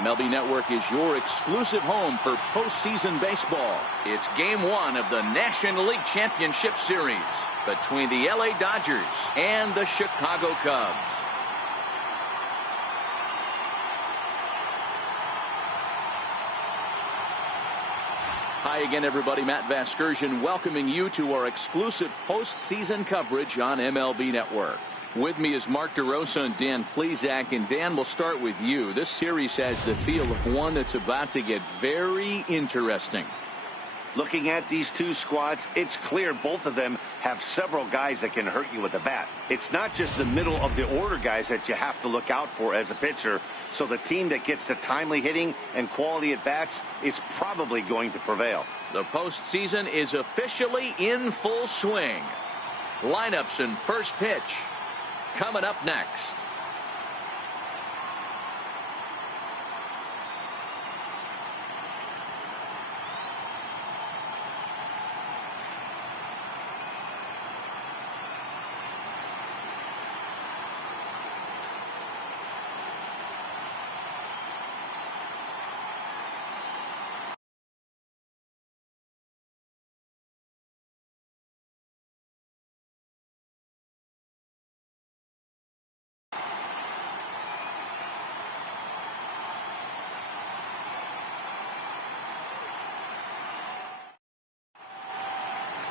MLB Network is your exclusive home for postseason baseball. It's Game 1 of the National League Championship Series between the LA Dodgers and the Chicago Cubs. Hi again, everybody. Matt Vasgersian welcoming you to our exclusive postseason coverage on MLB Network. With me is Mark DeRosa and Dan Plesac. And Dan, we'll start with you. This series has the feel of one that's about to get very interesting. Looking at these two squads, it's clear both of them have several guys that can hurt you with a bat. It's not just the middle of the order guys that you have to look out for as a pitcher. So the team that gets the timely hitting and quality at bats is probably going to prevail. The postseason is officially in full swing. Lineups and first pitch coming up next.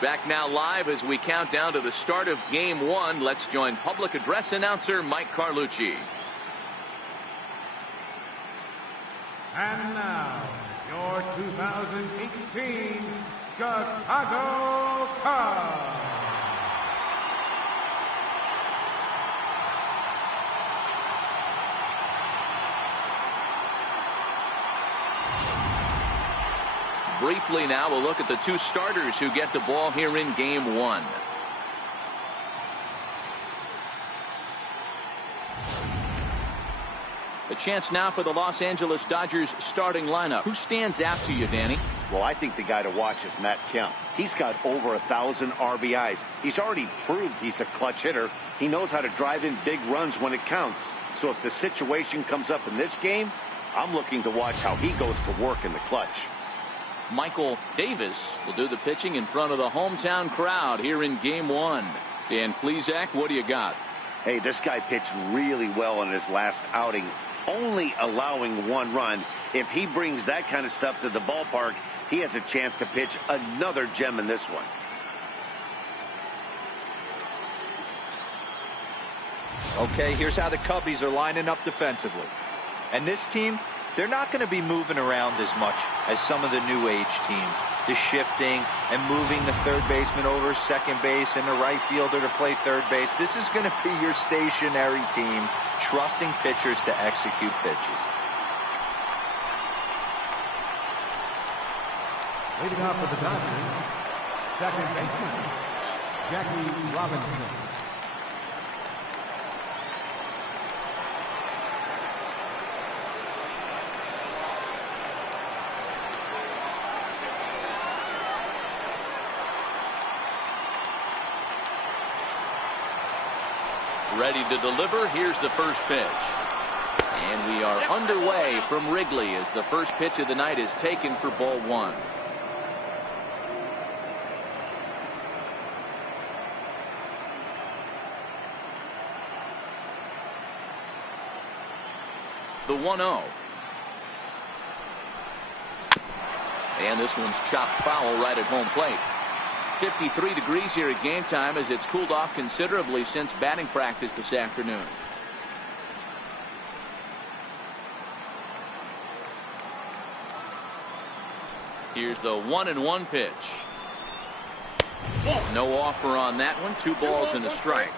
Back now live as we count down to the start of Game 1. Let's join public address announcer Mike Carlucci. And now, your 2018 Chicago Cubs. Briefly now, we'll look at the two starters who get the ball here in Game 1. A chance now for the Los Angeles Dodgers starting lineup. Who stands out to you, Danny? Well, I think the guy to watch is Matt Kemp. He's got over 1,000 RBIs. He's already proved he's a clutch hitter. He knows how to drive in big runs when it counts. So if the situation comes up in this game, I'm looking to watch how he goes to work in the clutch. Michael Davis will do the pitching in front of the hometown crowd here in Game 1. Dan Plesac, what do you got? Hey, this guy pitched really well in his last outing, only allowing one run. If he brings that kind of stuff to the ballpark, he has a chance to pitch another gem in this one. Okay, here's how the Cubbies are lining up defensively. And this team, they're not going to be moving around as much as some of the new age teams. The shifting and moving the third baseman over second base and the right fielder to play third base. This is going to be your stationary team, trusting pitchers to execute pitches. Leading off for the Dodgers, second baseman, Jackie Robinson. Ready to deliver. Here's the first pitch. And we are underway from Wrigley as the first pitch of the night is taken for ball 1. The 1-0. And this one's chopped foul right at home plate. 53 degrees here at game time as it's cooled off considerably since batting practice this afternoon. Here's the 1-1 pitch. No offer on that one. 2 balls and a strike.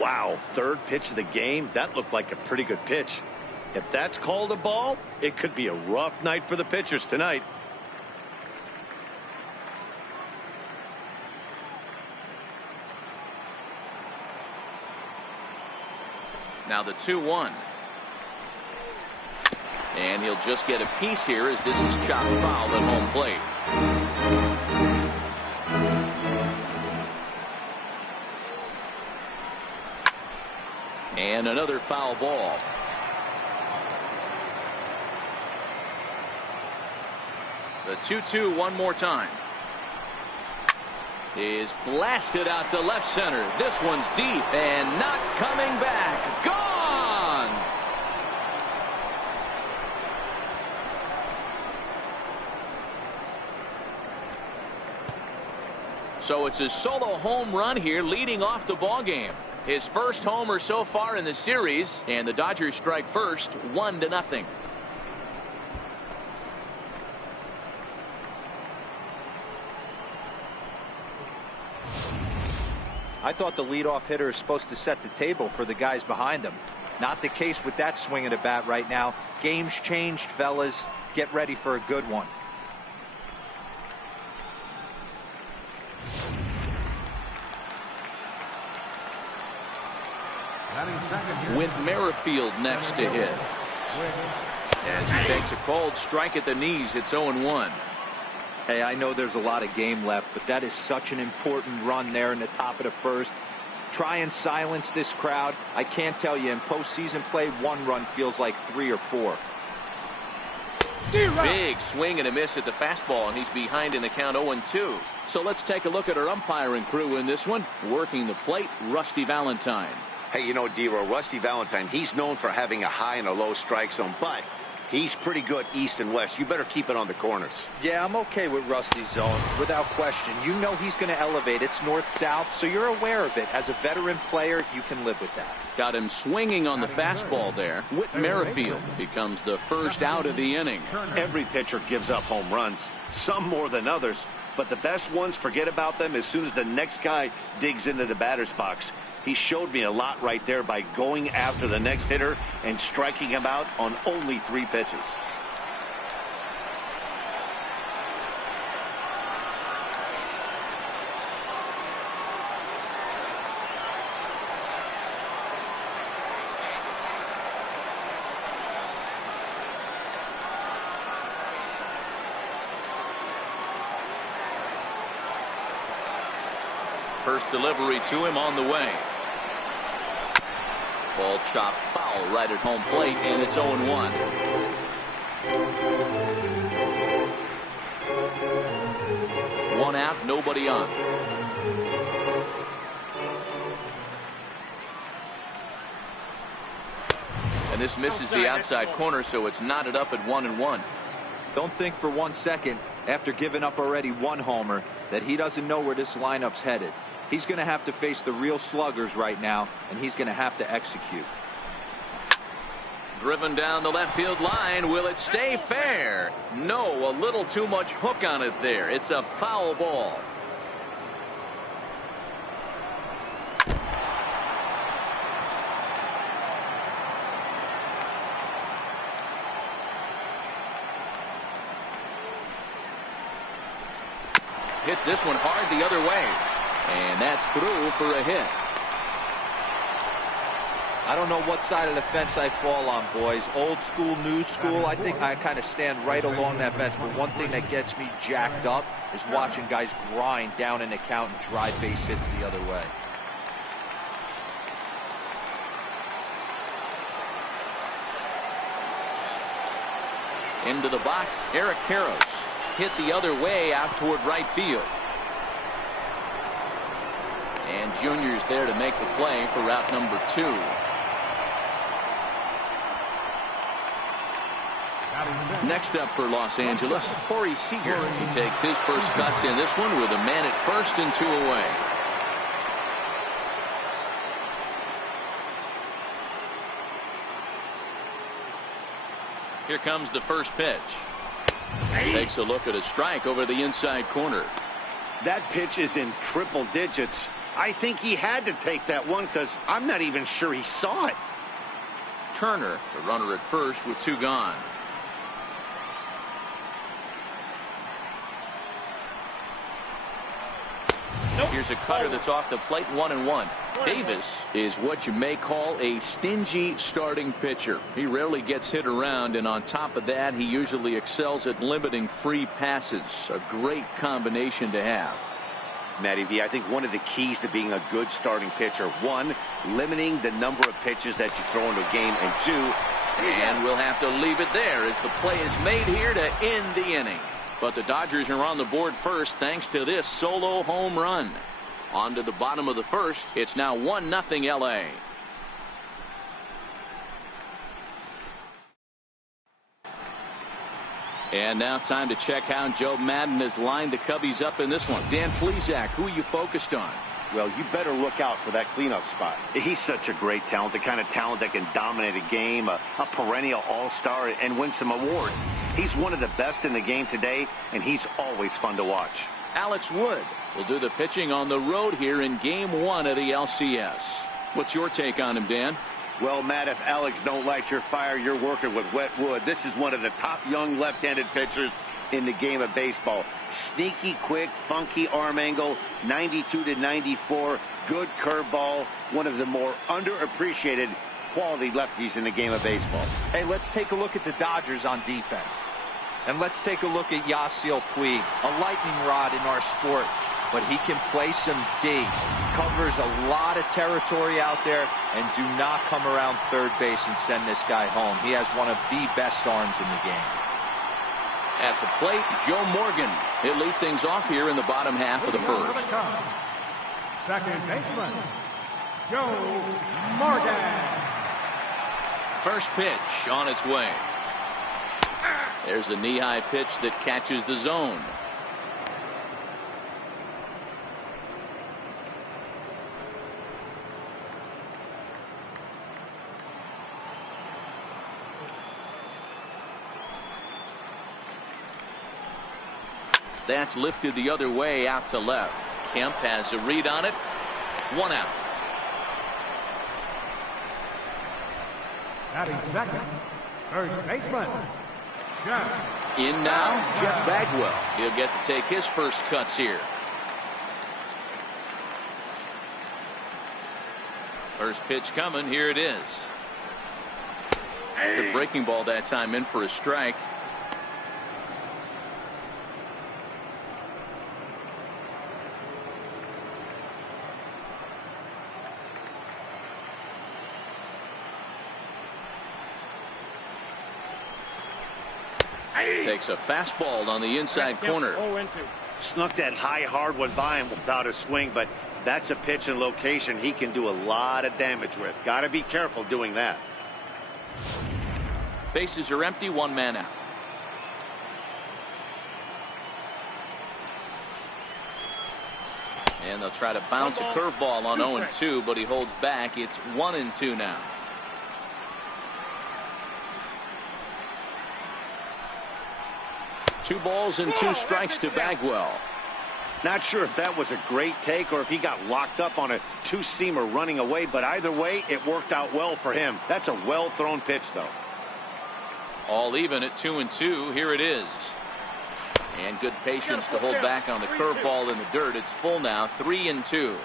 Wow, third pitch of the game. That looked like a pretty good pitch. If that's called a ball, it could be a rough night for the pitchers tonight. Now the 2-1. And he'll just get a piece here as this is chopped foul at home plate. And another foul ball. The 2-2 one more time. Is blasted out to left center. This one's deep and not coming back. Gone! So it's a solo home run here leading off the ball game. His first homer so far in the series, and the Dodgers strike first 1-0. I thought the leadoff hitter is supposed to set the table for the guys behind him. Not the case with that swing of the bat right now. Game's changed, fellas. Get ready for a good one. With Merrifield next to hit. As he takes a cold strike at the knees, it's 0-1. Hey, I know there's a lot of game left, but that is such an important run there in the top of the first. Try and silence this crowd. I can't tell you, in postseason play, one run feels like 3 or 4. Big swing and a miss at the fastball, and he's behind in the count 0-2. So let's take a look at our umpiring crew in this one. Working the plate, Rusty Valentine. Hey, you know, D-Row, Rusty Valentine, he's known for having a high and a low strike zone, but he's pretty good east and west. You better keep it on the corners. Yeah, I'm okay with Rusty's zone, without question. You know he's going to elevate. It's north-south, so you're aware of it. As a veteran player, you can live with that. Got him swinging on the fastball there. Whit Merrifield becomes the first out of the inning. Every pitcher gives up home runs, some more than others, but the best ones, forget about them as soon as the next guy digs into the batter's box. He showed me a lot right there by going after the next hitter and striking him out on only 3 pitches. First delivery to him on the way. Ball chopped foul right at home plate, and it's 0-1. One out, nobody on. And this misses the outside corner, so it's knotted up at 1-1. Don't think for 1 second, after giving up already 1 homer, that he doesn't know where this lineup's headed. He's going to have to face the real sluggers right now, and he's going to have to execute. Driven down the left field line. Will it stay fair? No, a little too much hook on it there. It's a foul ball. Hits this one hard the other way. And that's through for a hit. I don't know what side of the fence I fall on, boys. Old school, new school. I think I kind of stand right along that fence. But one thing that gets me jacked up is watching guys grind down in the count and drive base hits the other way. Into the box, Eric Karros. Hit the other way out toward right field. And Junior's there to make the play for route number 2. Next up for Los Angeles, Corey Seager. He takes his first cuts in this one with a man at first and 2 away. Here comes the first pitch. Takes a look at a strike over the inside corner. That pitch is in triple digits. I think he had to take that one because I'm not even sure he saw it. Turner, the runner at first with 2 gone. Here's a cutter that's off the plate, 1-1. Davis is what you may call a stingy starting pitcher. He rarely gets hit around, and on top of that, he usually excels at limiting free passes. A great combination to have. Matty V, I think one of the keys to being a good starting pitcher, 1, limiting the number of pitches that you throw into a game, and 2, and we'll have to leave it there as the play is made here to end the inning. But the Dodgers are on the board first thanks to this solo home run. On to the bottom of the first. It's now 1-0 LA. And now time to check how Joe Madden has lined the Cubbies up in this one. Dan Plesac, who are you focused on? Well, you better look out for that cleanup spot. He's such a great talent, the kind of talent that can dominate a game, a perennial all-star, and win some awards. He's one of the best in the game today, and he's always fun to watch. Alex Wood will do the pitching on the road here in Game 1 of the LCS. What's your take on him, Dan? Well, Matt, if Alex don't light your fire, you're working with wet wood. This is one of the top young left-handed pitchers in the game of baseball. Sneaky, quick, funky arm angle, 92 to 94, good curveball, one of the more underappreciated quality lefties in the game of baseball. Hey, let's take a look at the Dodgers on defense. And let's take a look at Yasiel Puig, a lightning rod in our sport, but he can play some D. Covers a lot of territory out there, and do not come around third base and send this guy home. He has one of the best arms in the game. At the plate, Joe Morgan. He'll lead things off here in the bottom half of the first. Second baseman, Joe Morgan. First pitch on its way. There's a knee-high pitch that catches the zone. That's lifted the other way out to left. Kemp has a read on it. 1 out. Batting second, first baseman, Jeff. In now, Jeff Bagwell. He'll get to take his first cuts here. First pitch coming. Here it is. The breaking ball that time in for a strike. Takes a fastball on the inside corner. Snuck that high hard one by him without a swing, but that's a pitch and location he can do a lot of damage with. Got to be careful doing that. Bases are empty, 1 man out. And they'll try to bounce a curveball on 0-2, but he holds back. It's 1-2 now. Two balls and 2 strikes to Bagwell. Not sure if that was a great take or if he got locked up on a two-seamer running away, but either way, it worked out well for him. That's a well-thrown pitch, though. All even at 2-2. Here it is. And good patience to hold back on the curveball in the dirt. It's full now, 3-2.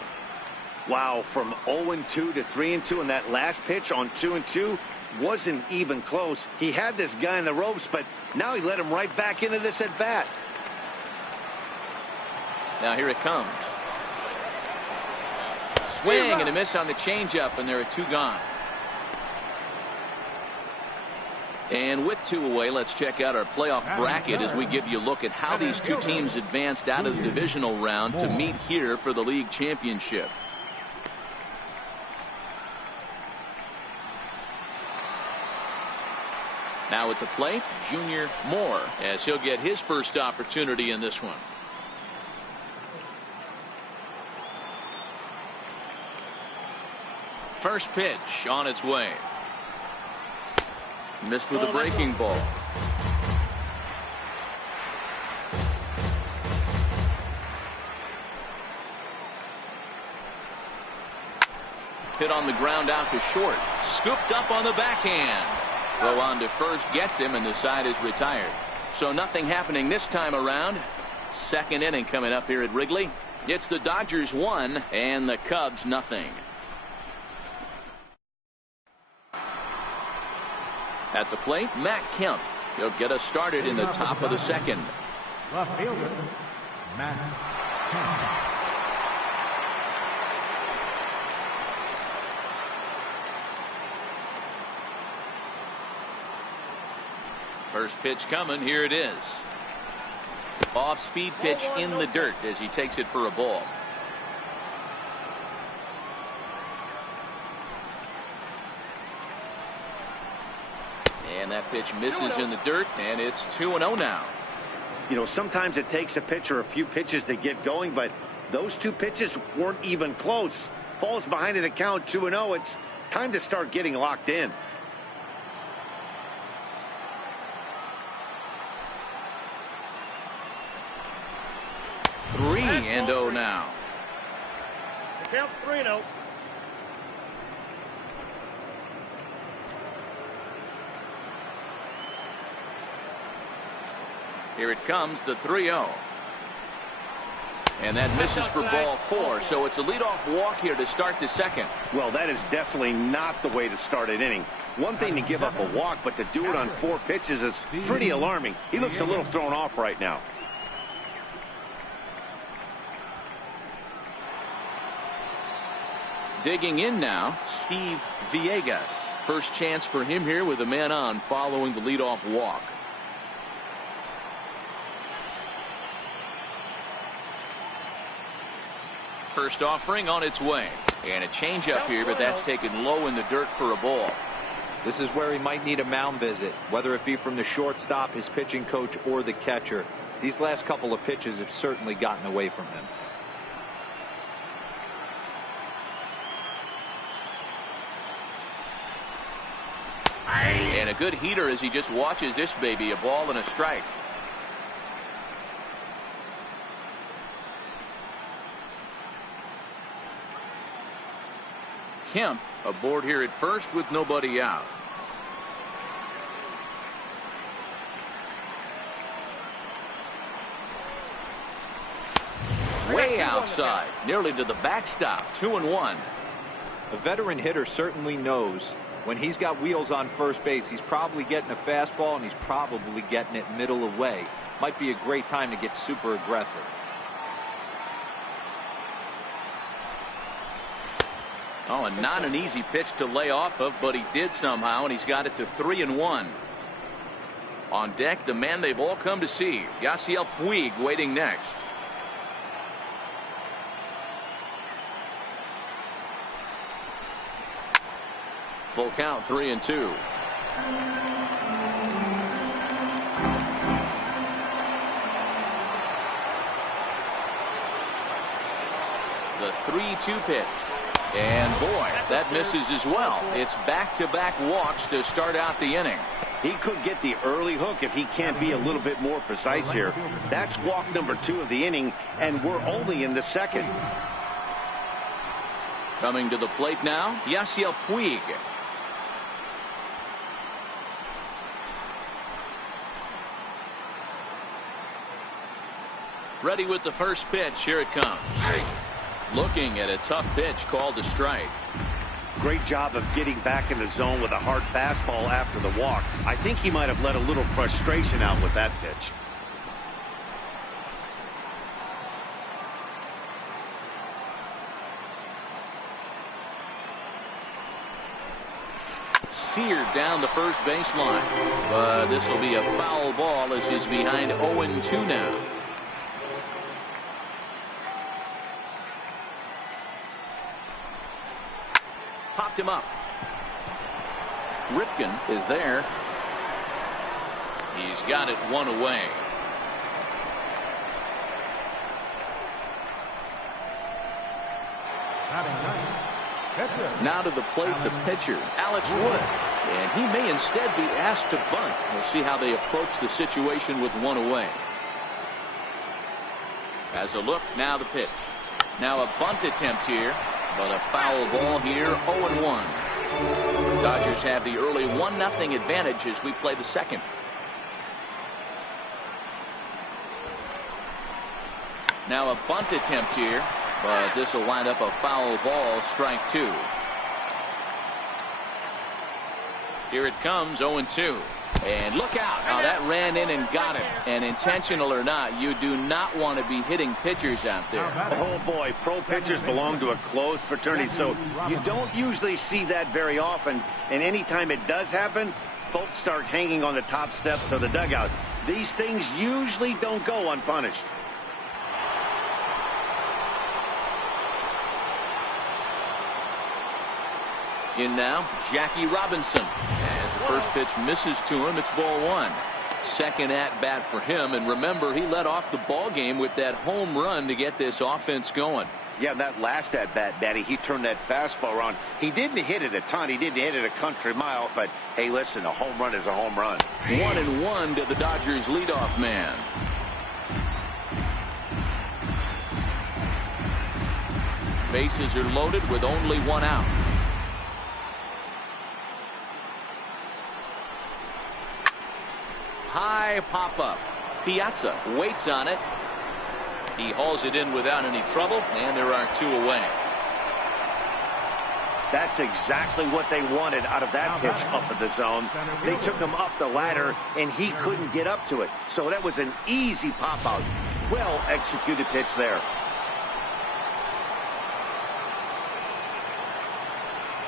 Wow, from 0-2 to 3-2, and that last pitch on 2-2 wasn't even close. He had this guy in the ropes, but now he let him right back into this at bat. Now here it comes. Swing and a miss on the changeup, and there are 2 gone. And with 2 away, let's check out our playoff bracket as we give you a look at how these 2 teams advanced out of the divisional round to meet here for the league championship. Now at the plate, Junior Moore, as he'll get his first opportunity in this one. First pitch on its way. Missed with a breaking ball. Hit on the ground out to short. Scooped up on the backhand. Throw on to first gets him, and the side is retired. So nothing happening this time around. Second inning coming up here at Wrigley. It's the Dodgers 1 and the Cubs nothing. At the plate, Matt Kemp. He'll get us started in the top of the second. Left fielder, Matt Kemp. First pitch coming. Here it is. Off-speed pitch in the dirt as he takes it for a ball. And that pitch misses in the dirt, and it's 2-0 now. You know, sometimes it takes a pitcher a few pitches to get going, but those two pitches weren't even close. Falls behind in the count, 2-0. It's time to start getting locked in. Three and 0 now. The count's 3-0. Here it comes, the 3-0. And that misses for ball 4, so it's a leadoff walk here to start the second. Well, that is definitely not the way to start an inning. One thing to give up a walk, but to do it on 4 pitches is pretty alarming. He looks a little thrown off right now. Digging in now, Steve Villegas. First chance for him here with a man on following the leadoff walk. First offering on its way. And a changeup here, but that's taken low in the dirt for a ball. This is where he might need a mound visit, whether it be from the shortstop, his pitching coach, or the catcher. These last couple of pitches have certainly gotten away from him. And a good heater as he just watches this baby, a ball and a strike. Kemp aboard here at first with nobody out. Way outside, nearly to the backstop. 2-1. A veteran hitter certainly knows when he's got wheels on first base, he's probably getting a fastball and he's probably getting it middle away. Might be a great time to get super aggressive. Oh, and not an easy pitch to lay off of, but he did somehow, and he's got it to 3-1. On deck, the man they've all come to see, Yasiel Puig, waiting next. Full count, 3-2. The 3-2 pitch. And boy, that misses as well. It's back-to-back walks to start out the inning. He could get the early hook if he can't be a little bit more precise here. That's walk number 2 of the inning, and we're only in the second. Coming to the plate now, Yasiel Puig. Ready with the first pitch. Here it comes. Looking at a tough pitch called a strike. Great job of getting back in the zone with a hard fastball after the walk. I think he might have let a little frustration out with that pitch. Seared down the first baseline. But this will be a foul ball as he's behind 0-2 now. Popped him up. Ripken is there. He's got it one away. Now to the plate, the pitcher, Alex Wood. And he may instead be asked to bunt. We'll see how they approach the situation with one away. As a look, now the pitch. Now a bunt attempt here, but a foul ball here, 0-1. Dodgers have the early 1-0 advantage as we play the second. Now a bunt attempt here, but this will wind up a foul ball, strike 2. Here it comes, 0-2. And look out. Now that ran in and got him. And intentional or not, you do not want to be hitting pitchers out there. Oh boy, pro pitchers belong to a closed fraternity, so you don't usually see that very often. And anytime it does happen, folks start hanging on the top steps of the dugout. These things usually don't go unpunished. In now, Jackie Robinson. As the first pitch misses to him, it's ball one. Second at bat for him, and remember, he led off the ball game with that home run to get this offense going. Yeah, that last at bat, Danny, he turned that fastball around. He didn't hit it a ton. He didn't hit it a country mile, but hey, listen, a home run is a home run. 1-1 to the Dodgers leadoff man. Bases are loaded with only one out. High pop-up. Piazza waits on it. He hauls it in without any trouble, and there are two away. That's exactly what they wanted out of that pitch up in the zone. They took him up the ladder, and he couldn't get up to it. So that was an easy pop-out. Well-executed pitch there.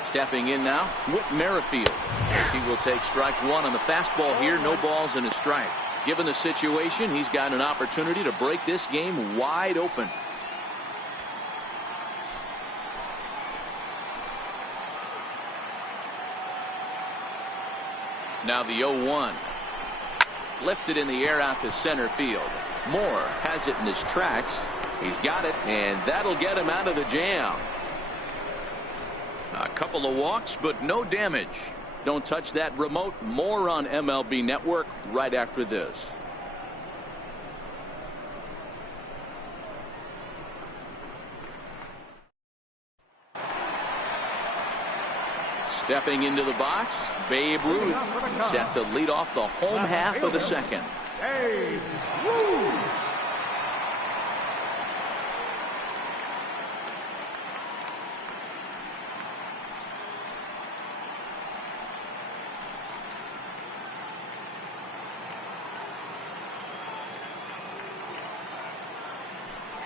Stepping in now, Whit Merrifield, as he will take strike one on the fastball here. No balls and a strike. Given the situation, he's got an opportunity to break this game wide open. Now the 0-1. Lifted in the air out to center field. Moore has it in his tracks. He's got it, and that'll get him out of the jam. A couple of walks, but no damage. Don't touch that remote. More on MLB Network right after this. Stepping into the box, Babe Ruth, set to lead off the home half of the second. Babe Ruth.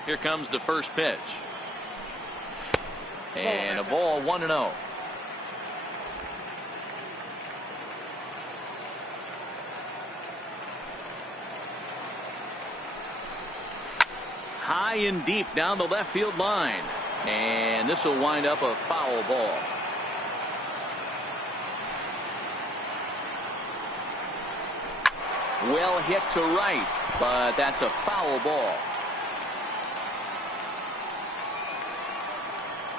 Here comes the first pitch. And a ball 1-0. High and deep down the left field line. And this will wind up a foul ball. Well hit to right, but that's a foul ball.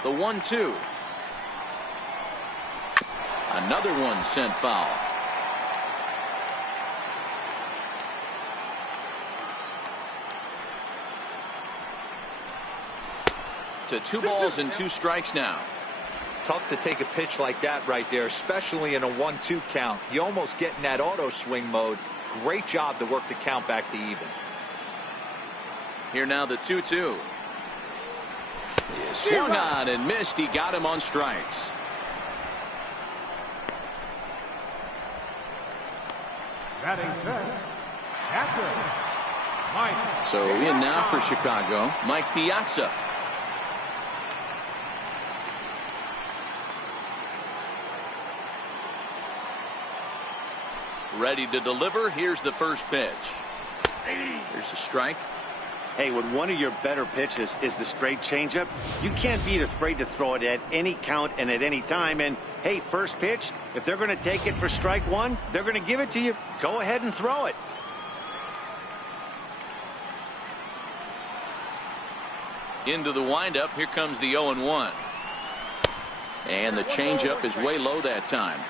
The 1-2. Another one sent foul. To 2 balls and 2 strikes now. Tough to take a pitch like that right there, especially in a 1-2 count. You almost get in that auto swing mode. Great job to work the count back to even. Here now the 2-2. Swung on and missed. He got him on strikes. Batting set. Catcher. Mike. So in now for Chicago, Mike Piazza. Ready to deliver. Here's the first pitch. Here's a strike. Hey, when one of your better pitches is the straight changeup, you can't be afraid to throw it at any count and at any time. And hey, first pitch, if they're going to take it for strike one, they're going to give it to you. Go ahead and throw it. Into the windup. Here comes the 0-1. And the changeup is way low that time.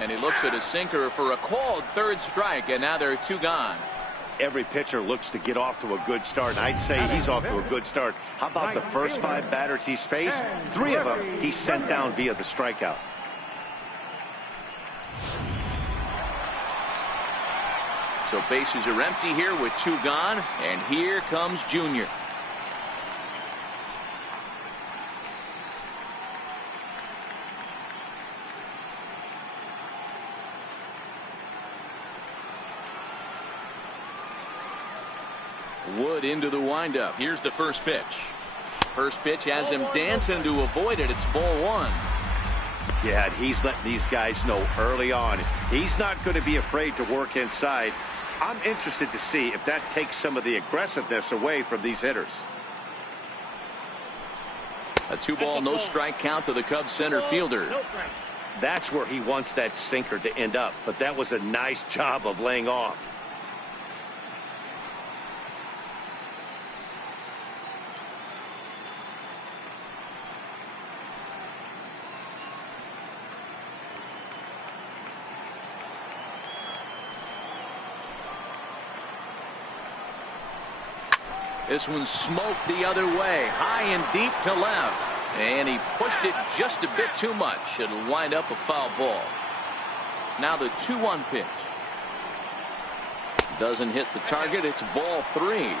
And he looks at a sinker for a called third strike, and now there are 2 gone. Every pitcher looks to get off to a good start, and I'd say he's off to a good start. How about the first 5 batters he's faced? 3 of them he sent down via the strikeout. So bases are empty here with 2 gone, and here comes Junior. Wood into the windup. Here's the first pitch. First pitch has him dancing to avoid it. It's ball one. Yeah, and he's letting these guys know early on he's not going to be afraid to work inside. I'm interested to see if that takes some of the aggressiveness away from these hitters. A 2-ball, no strike count to the Cubs center fielder. That's where he wants that sinker to end up, but that was a nice job of laying off. This one smoked the other way, high and deep to left. And he pushed it just a bit too much. It'll wind up a foul ball. Now the 2-1 pitch. Doesn't hit the target. It's ball 3.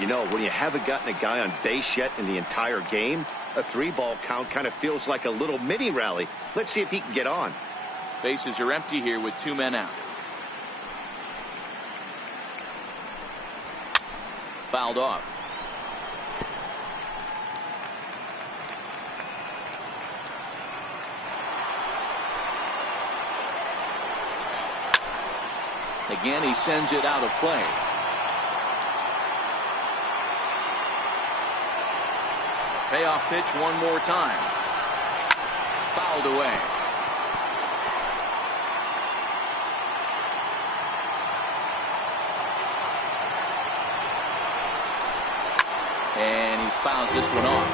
You know, when you haven't gotten a guy on base yet in the entire game, a 3-ball count kind of feels like a little mini rally. Let's see if he can get on. Bases are empty here with 2 men out. Fouled off. Again, he sends it out of play. Payoff pitch one more time. Fouled away. And he fouls this one off.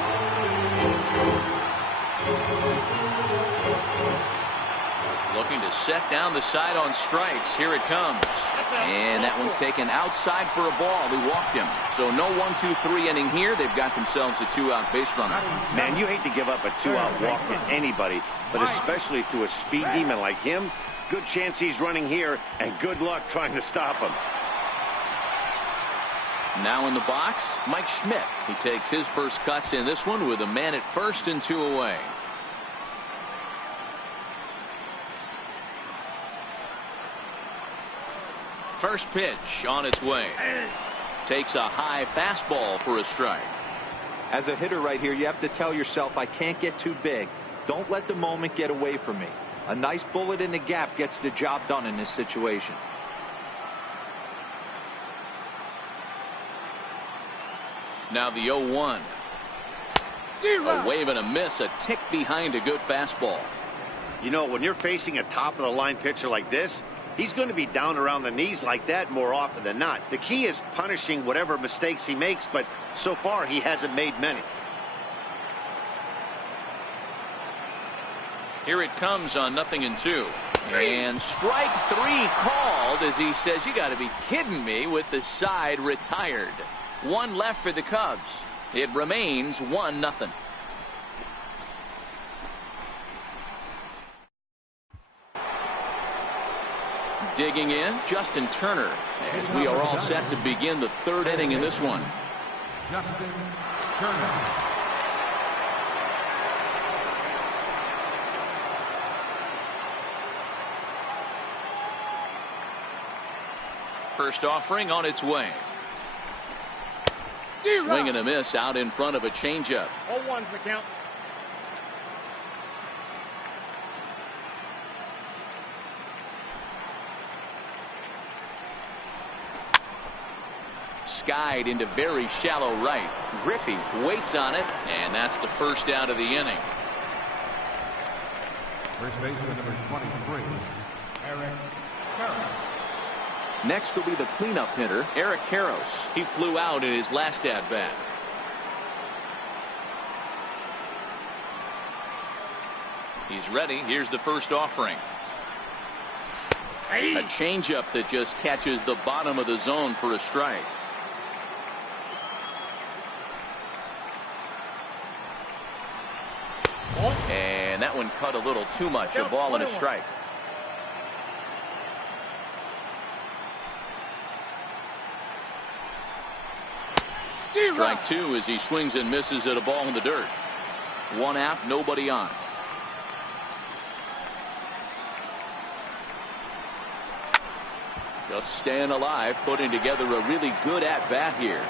Looking to set down the side on strikes. Here it comes. And that one's taken outside for a ball. He walked him. So no 1-2-3 inning here. They've got themselves a 2-out base runner. Man, you hate to give up a 2-out walk to anybody, but especially to a speed demon like him. Good chance he's running here, and good luck trying to stop him. Now in the box, Mike Schmidt. He takes his first cuts in this one with a man at first and 2 away. First pitch on its way. Takes a high fastball for a strike. As a hitter right here, you have to tell yourself, I can't get too big. Don't let the moment get away from me. A nice bullet in the gap gets the job done in this situation. Now the 0-1. A wave and a miss, a tick behind a good fastball. You know, when you're facing a top-of-the-line pitcher like this, he's going to be down around the knees like that more often than not. The key is punishing whatever mistakes he makes, but so far he hasn't made many. Here it comes on 0-2. And strike 3 called as he says, you got to be kidding me, with the side retired. 1 left for the Cubs. It remains 1-0. Digging in, Justin Turner, as we are all set to begin the 3rd inning in this one. Justin Turner. First offering on its way. Swing and a miss out in front of a changeup. 0-1's the count. Skied into very shallow right. Griffey waits on it, and that's the first out of the inning. First baseman number 23, Eric Karros. Next will be the cleanup hitter, Eric Karros. He flew out in his last at-bat. He's ready. Here's the first offering. A changeup that just catches the bottom of the zone for a strike. And that one cut a little too much. A ball and a strike. Strike 2 as he swings and misses at a ball in the dirt. 1 out, nobody on. Just staying alive, putting together a really good at-bat here.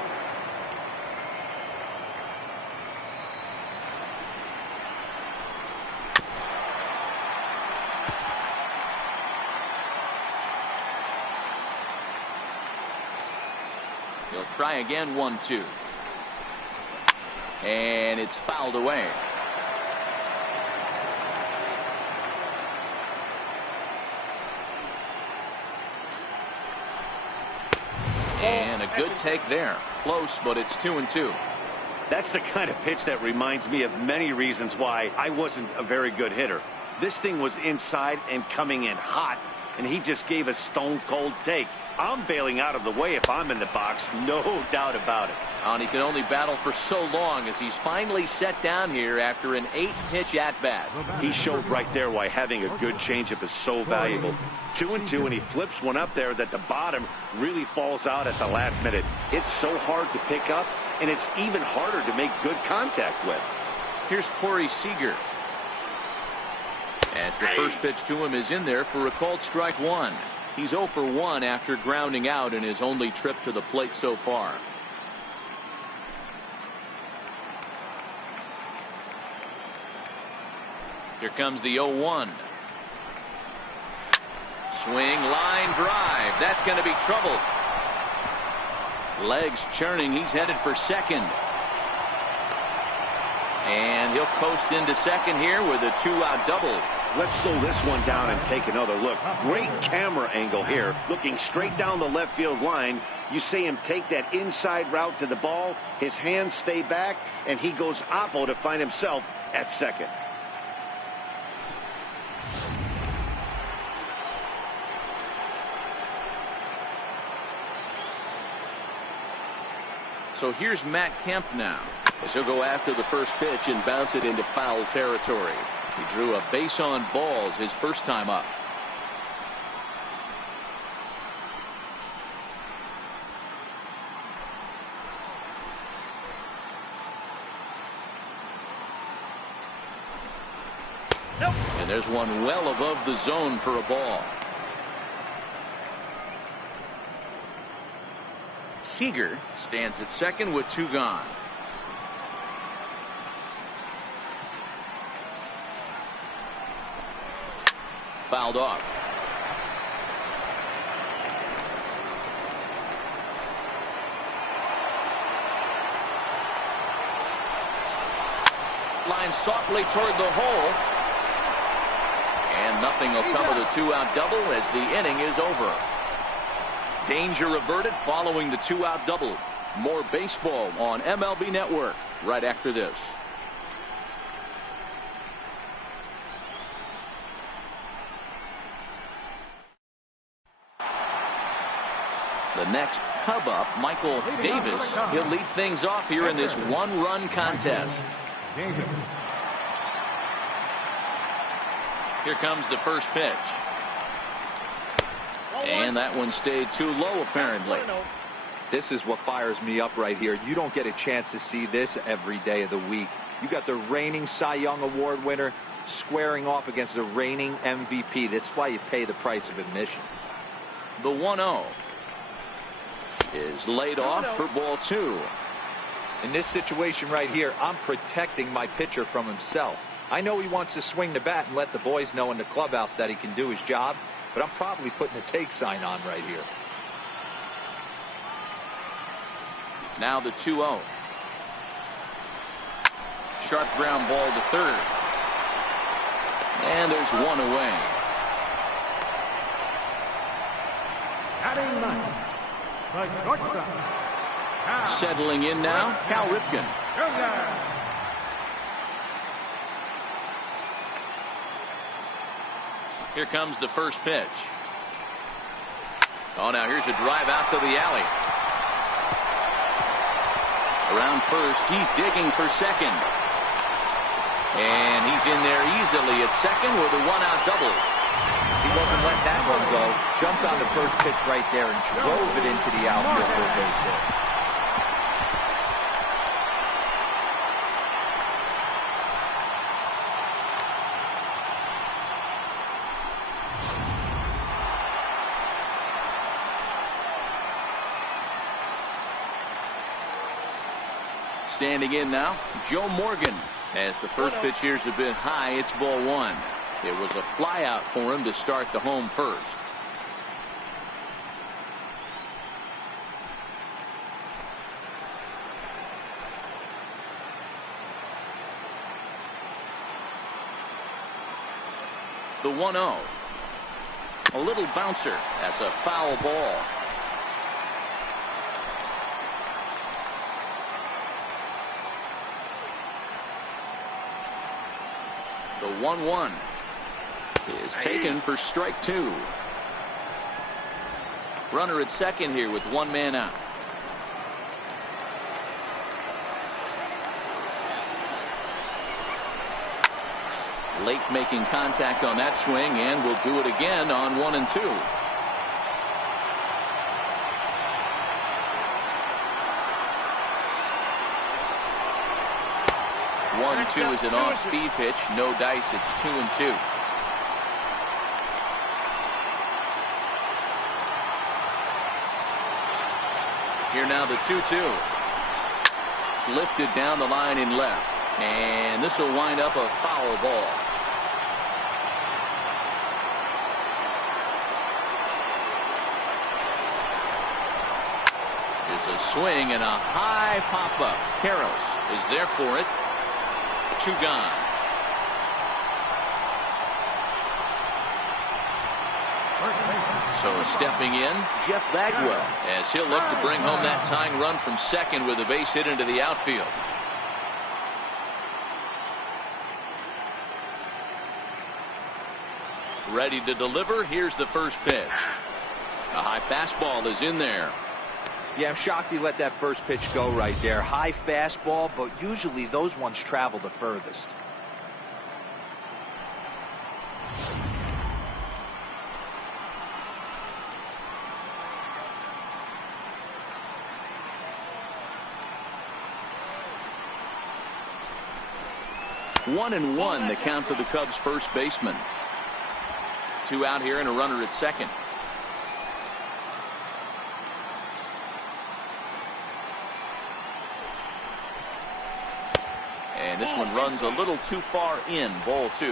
He'll try again, 1-2. And it's fouled away. And a good take there. Close, but it's 2-2. That's the kind of pitch that reminds me of many reasons why I wasn't a very good hitter. This thing was inside and coming in hot, and he just gave a stone-cold take. I'm bailing out of the way if I'm in the box, no doubt about it. And he can only battle for so long as he's finally set down here after an 8-pitch at-bat. He showed right there why having a good changeup is so valuable. 2-2, and he flips one up there that the bottom really falls out at the last minute. It's so hard to pick up, and it's even harder to make good contact with. Here's Corey Seager. As the first pitch to him is in there for a called strike one. He's 0 for 1 after grounding out in his only trip to the plate so far. Here comes the 0-1. Swing, line drive. That's going to be trouble. Legs churning. He's headed for second. And he'll coast into second here with a 2-out double. Let's slow this one down and take another look. Great camera angle here. Looking straight down the left field line. You see him take that inside route to the ball. His hands stay back, and he goes oppo to find himself at second. So here's Matt Kemp now, as he'll go after the first pitch and bounce it into foul territory. He drew a base on balls his first time up. Nope. And there's one well above the zone for a ball. Seager stands at second with 2 gone. Fouled off. Line softly toward the hole. And nothing will come of the 2-out double as the inning is over. Danger averted following the 2-out double. More baseball on MLB Network right after this. The next Cub up, Michael Davis. He'll lead things off here in this 1-run contest. Here comes the first pitch. And that one stayed too low, apparently. This is what fires me up right here. You don't get a chance to see this every day of the week. You got the reigning Cy Young Award winner squaring off against the reigning MVP. That's why you pay the price of admission. The 1-0 is laid off for ball 2. In this situation right here, I'm protecting my pitcher from himself. I know he wants to swing the bat and let the boys know in the clubhouse that he can do his job, but I'm probably putting a take sign on right here. Now the 2-0. Sharp ground ball to third. And there's one away. Batting ninth, the shortstop. Settling in now, Cal Ripken. Here comes the first pitch. Oh, now here's a drive out to the alley. Around first, he's digging for second. And he's in there easily at second with a 1-out double. He wasn't letting that one go. Jumped on the first pitch right there and drove it into the outfield for a base hit. Standing in now, Joe Morgan. As the first pitch here's a bit high, it's ball one. It was a fly out for him to start the home first. The 1-0. A little bouncer. That's a foul ball. The 1-1 is taken for strike two. Runner at second here with one man out. Lake making contact on that swing, and will do it again on 1 and 2. One, two is an off-speed pitch. No dice. It's 2 and 2. Here now the 2-2. Lifted down the line in left. And this will wind up a foul ball. There's a swing and a high pop-up. Karros is there for it. 2 gone. So stepping in, Jeff Bagwell, as he'll look to bring home that tying run from second with a base hit into the outfield. Ready to deliver. Here's the first pitch. A high fastball is in there. Yeah, I'm shocked he let that first pitch go right there. High fastball, but usually those ones travel the furthest. One and one, the count to the Cubs' first baseman. 2 out here and a runner at second. And this one runs a little too far in. Ball 2.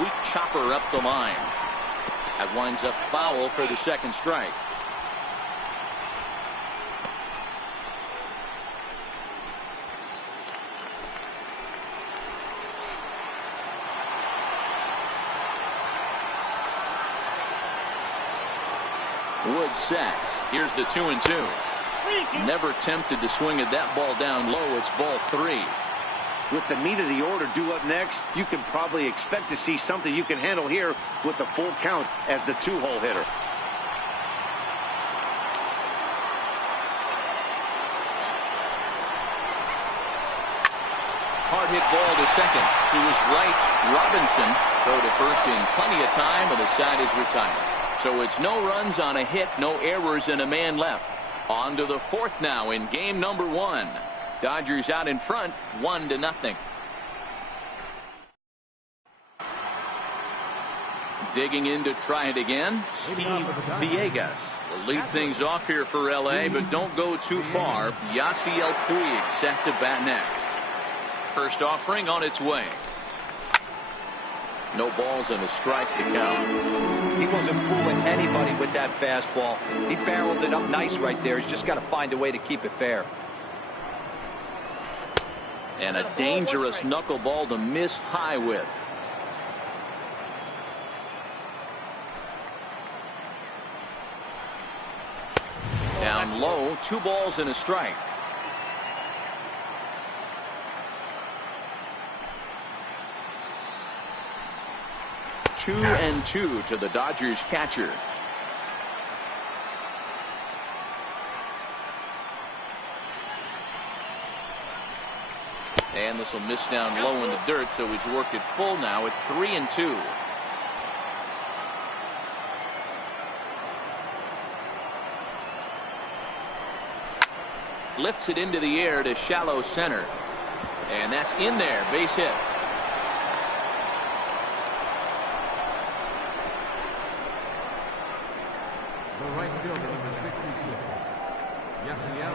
Weak chopper up the line. That winds up foul for the second strike. Wood sets. Here's the 2 and 2. Never tempted to swing at that ball down low. It's ball 3. With the meat of the order due up next, you can probably expect to see something you can handle here with the full count as the 2-hole hitter. Hard hit ball to second. To his right, Robinson. Throw to first in plenty of time, and the side is retired. So it's no runs on a hit, no errors, and a man left. On to the fourth now in game number 1. Dodgers out in front, 1-0. Digging in to try it again, Steve Villegas will lead things off here for LA, but don't go too far. Yasiel Puig set to bat next. First offering on its way. No balls and a strike to count. He wasn't fooling anybody with that fastball. He barreled it up nice right there. He's just got to find a way to keep it fair. And a dangerous knuckleball to miss high with. Down low, 2 balls and a strike. Two and 2 to the Dodgers catcher. And this will miss down low in the dirt, so he's worked it full now at 3 and 2. Lifts it into the air to shallow center. And that's in there. Base hit. The right fielder, number 66, Yasiel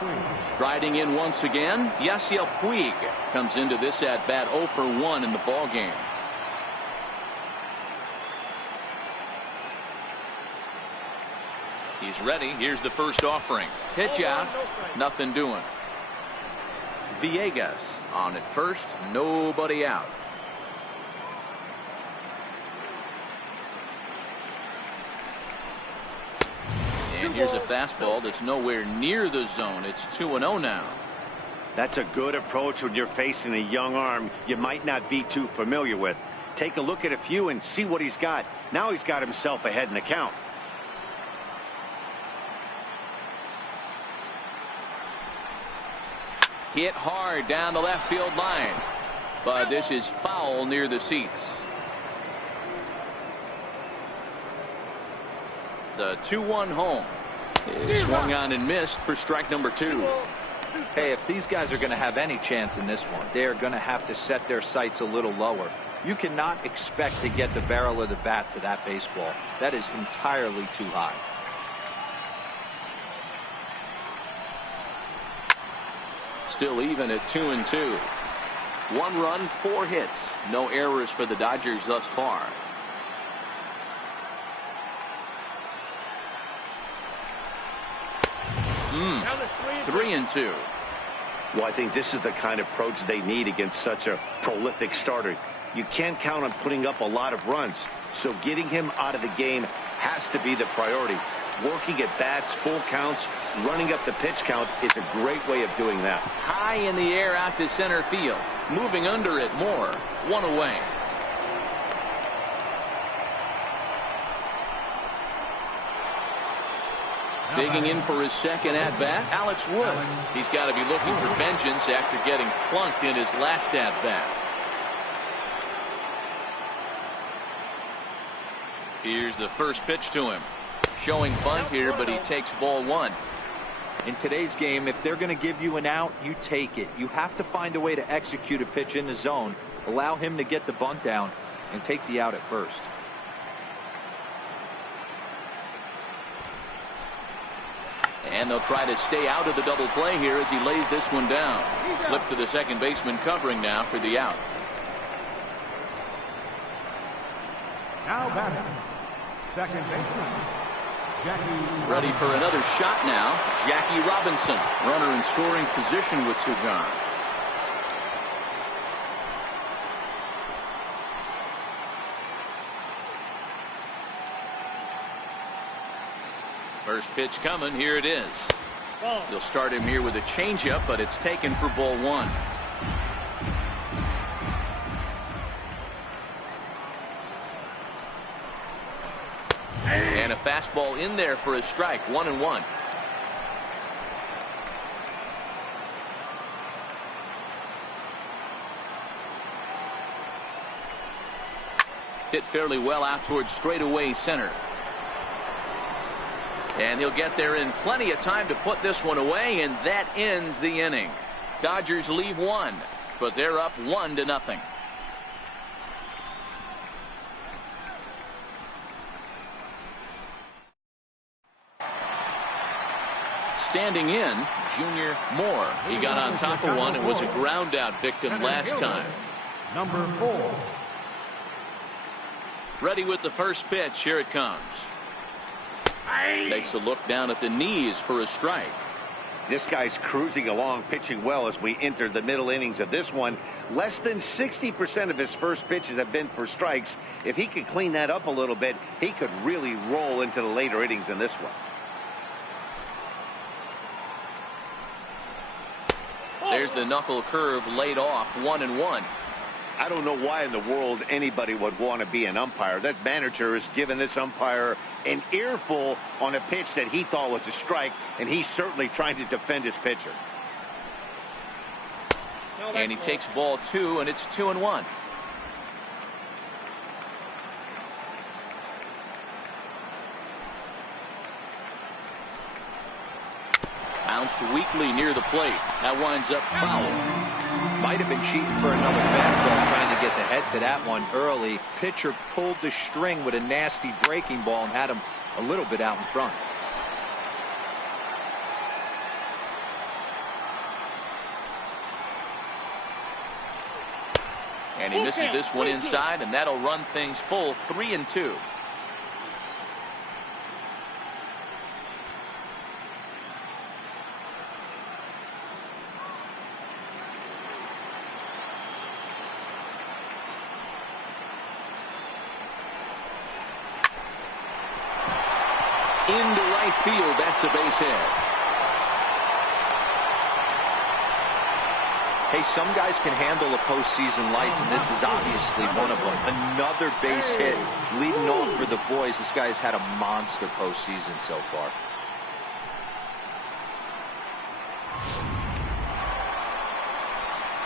Puig. Striding in once again, Yasiel Puig comes into this at-bat 0 for 1 in the ballgame. He's ready. Here's the first offering. Pitch out. Nothing doing. Villegas on at first. Nobody out. And here's a fastball that's nowhere near the zone. It's 2-0 now. That's a good approach when you're facing a young arm you might not be too familiar with. Take a look at a few and see what he's got. Now he's got himself ahead in the count. Hit hard down the left field line. But this is foul near the seats. The 2-1 home is swung on and missed for strike number 2. Hey, if these guys are going to have any chance in this one, they are going to have to set their sights a little lower. You cannot expect to get the barrel of the bat to that baseball. That is entirely too high. Still even at 2-2. 1 run, 4 hits. No errors for the Dodgers thus far. Now there's 3-2. Well, I think this is the kind of approach they need against such a prolific starter. You can't count on putting up a lot of runs, so getting him out of the game has to be the priority. Working at bats, full counts, running up the pitch count is a great way of doing that. High in the air out to center field. Moving under it more. 1 away. Digging in for his second at-bat, Alex Wood. He's got to be looking for vengeance after getting plunked in his last at-bat. Here's the first pitch to him. Showing bunt here, but he takes ball 1. In today's game, if they're going to give you an out, you take it. You have to find a way to execute a pitch in the zone, allow him to get the bunt down, and take the out at first. And they'll try to stay out of the double play here as he lays this one down. Flip to the second baseman covering now for the out. Now batting, second baseman, Jackie. Ready for another shot now. Jackie Robinson, runner in scoring position with Sugan. First pitch coming. Here it is. You'll start him here with a changeup, but it's taken for ball 1. And a fastball in there for a strike. 1-1. Hit fairly well out towards straightaway center. And he'll get there in plenty of time to put this one away, and that ends the inning. Dodgers leave 1, but they're up 1-0. Standing in, Junior Moore. He got on top of one and was a ground out victim last time. Number 4. Ready with the first pitch. Here it comes. Takes a look down at the knees for a strike. This guy's cruising along, pitching well as we enter the middle innings of this one. Less than 60% of his first pitches have been for strikes. If he could clean that up a little bit, he could really roll into the later innings in this one. There's the knuckle curve laid off. 1-1. I don't know why in the world anybody would want to be an umpire. That manager has given this umpire an earful on a pitch that he thought was a strike, and he's certainly trying to defend his pitcher. And he takes ball 2, and it's 2-1. Bounced weakly near the plate. That winds up foul. Might have been cheating for another fastball, trying to get the head to that one early. Pitcher pulled the string with a nasty breaking ball and had him a little bit out in front. And he misses this one inside, and that'll run things full 3-2. Into right field, that's a base hit. Hey, some guys can handle the postseason lights, and this is obviously one of them. Another base hit leading off for the boys. This guy's had a monster postseason so far.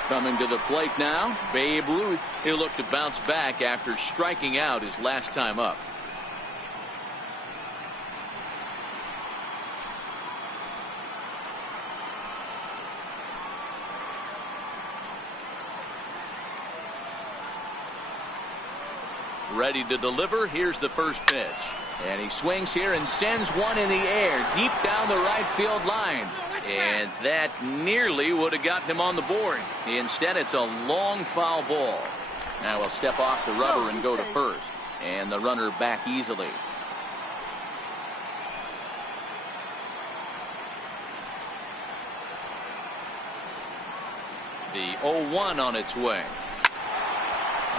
Coming to the plate now, Babe Ruth. He'll look to bounce back after striking out his last time up. Ready to deliver. Here's the first pitch. And he swings here and sends one in the air deep down the right field line. And that nearly would have gotten him on the board. Instead, it's a long foul ball. Now he'll step off the rubber and go to first. And the runner back easily. The 0-1 on its way.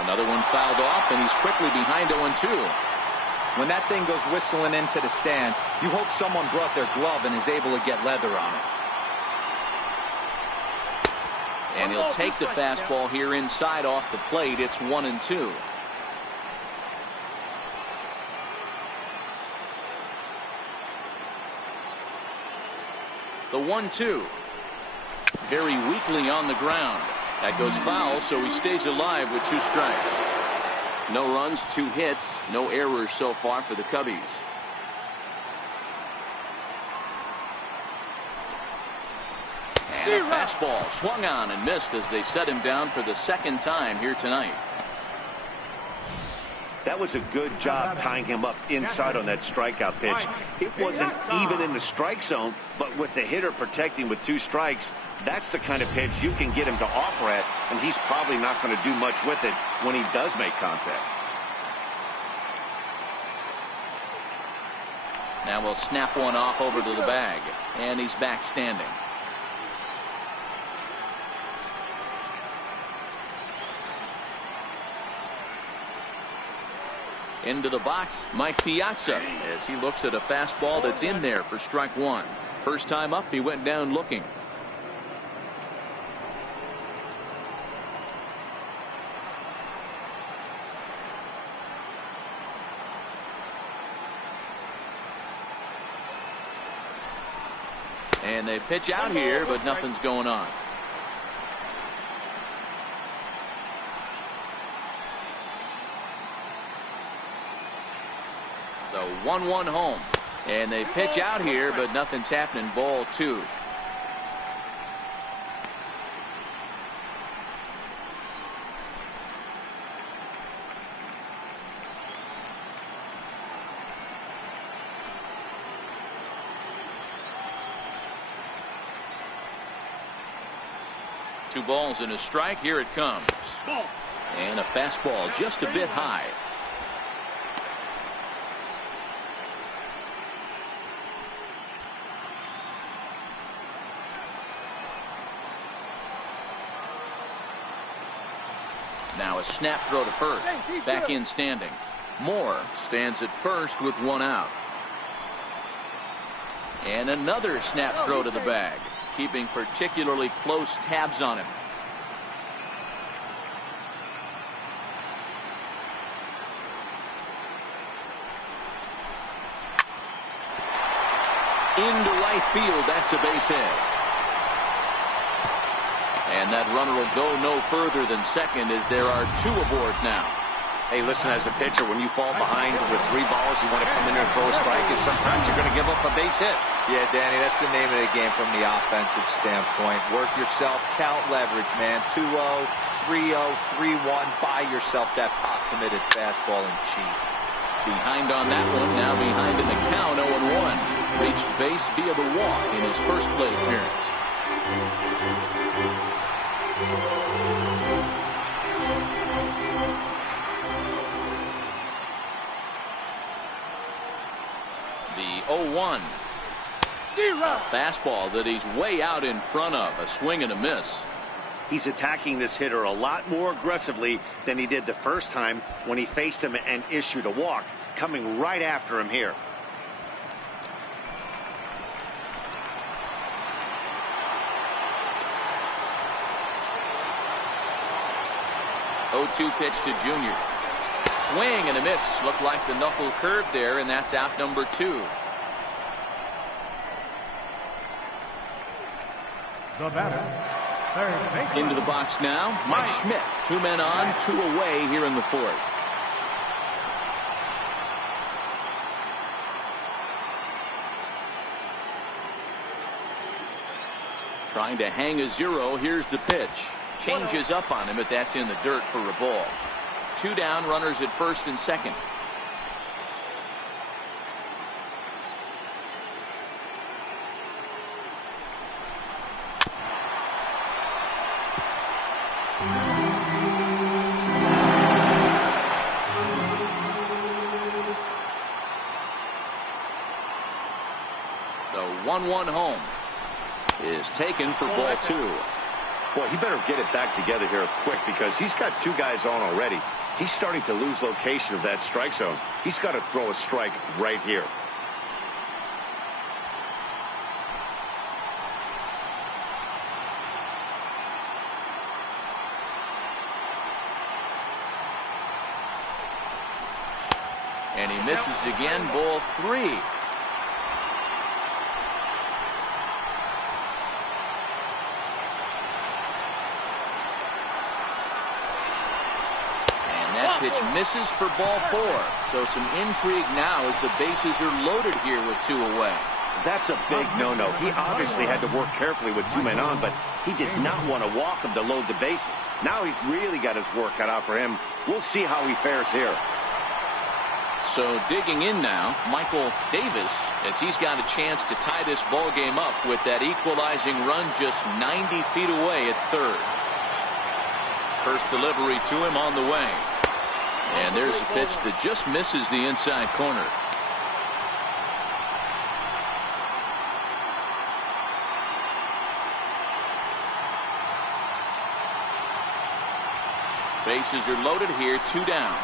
Another one fouled off, and he's quickly behind 0-2. When that thing goes whistling into the stands, you hope someone brought their glove and is able to get leather on it. And he'll take the fastball here inside off the plate. It's 1-2. The 1-2. Very weakly on the ground. That goes foul, so he stays alive with 2 strikes. No runs, 2 hits, no errors so far for the Cubbies. And a fastball swung on and missed as they set him down for the second time here tonight. That was a good job tying him up inside on that strikeout pitch. It wasn't even in the strike zone, but with the hitter protecting with 2 strikes, that's the kind of pitch you can get him to offer at, and he's probably not going to do much with it when he does make contact. Now we'll snap one off over to the bag, and he's back standing. Into the box, Mike Piazza, as he looks at a fastball that's in there for strike 1. First time up, he went down looking. And they pitch out here, but nothing's going on. The 1-1 home. And they pitch out here, but nothing's happening. Ball 2. Two balls and a strike. Here it comes. And a fastball just a bit high. Now a snap throw to first. Back in standing. Moore stands at first with 1 out. And another snap throw to the bag, keeping particularly close tabs on him. Into right field, that's a base hit. And that runner will go no further than second as there are 2 aboard now. Hey, listen, as a pitcher, when you fall behind with 3 balls, you want to come in there and throw a strike, and sometimes you're going to give up a base hit. Yeah, Danny, that's the name of the game from the offensive standpoint. Work yourself, count leverage, man. 2-0, 3-0, 3-1. Buy yourself that pop-committed fastball and cheat. Behind on that one, now behind in the base via the walk in his first plate appearance. The 0-1. A fastball that he's way out in front of. A swing and a miss. He's attacking this hitter a lot more aggressively than he did the first time when he faced him and issued a walk. Coming right after him here. Oh-2 pitch to Junior. Swing and a miss. Looked like the knuckle curve there, and that's out number 2. The batter, third baseman. Into the box now, Mike Schmidt. 2 men on, 2 away here in the 4th. Trying to hang a 0. Here's the pitch. Changes up on him, but that's in the dirt for a ball. 2 down, runners at first and second. The 1-1 home is taken for ball 2. Boy, he better get it back together here quick because he's got 2 guys on already. He's starting to lose location of that strike zone. He's got to throw a strike right here. And he misses again, ball 3. Pitch misses for ball 4. So some intrigue now as the bases are loaded here with 2 away. That's a big no-no. He obviously had to work carefully with 2 men on, but he did not want to walk him to load the bases. Now he's really got his work cut out for him. We'll see how he fares here. So digging in now, Michael Davis, as he's got a chance to tie this ball game up with that equalizing run just 90 feet away at third. First delivery to him on the way. And there's a pitch that just misses the inside corner. Bases are loaded here, 2 down.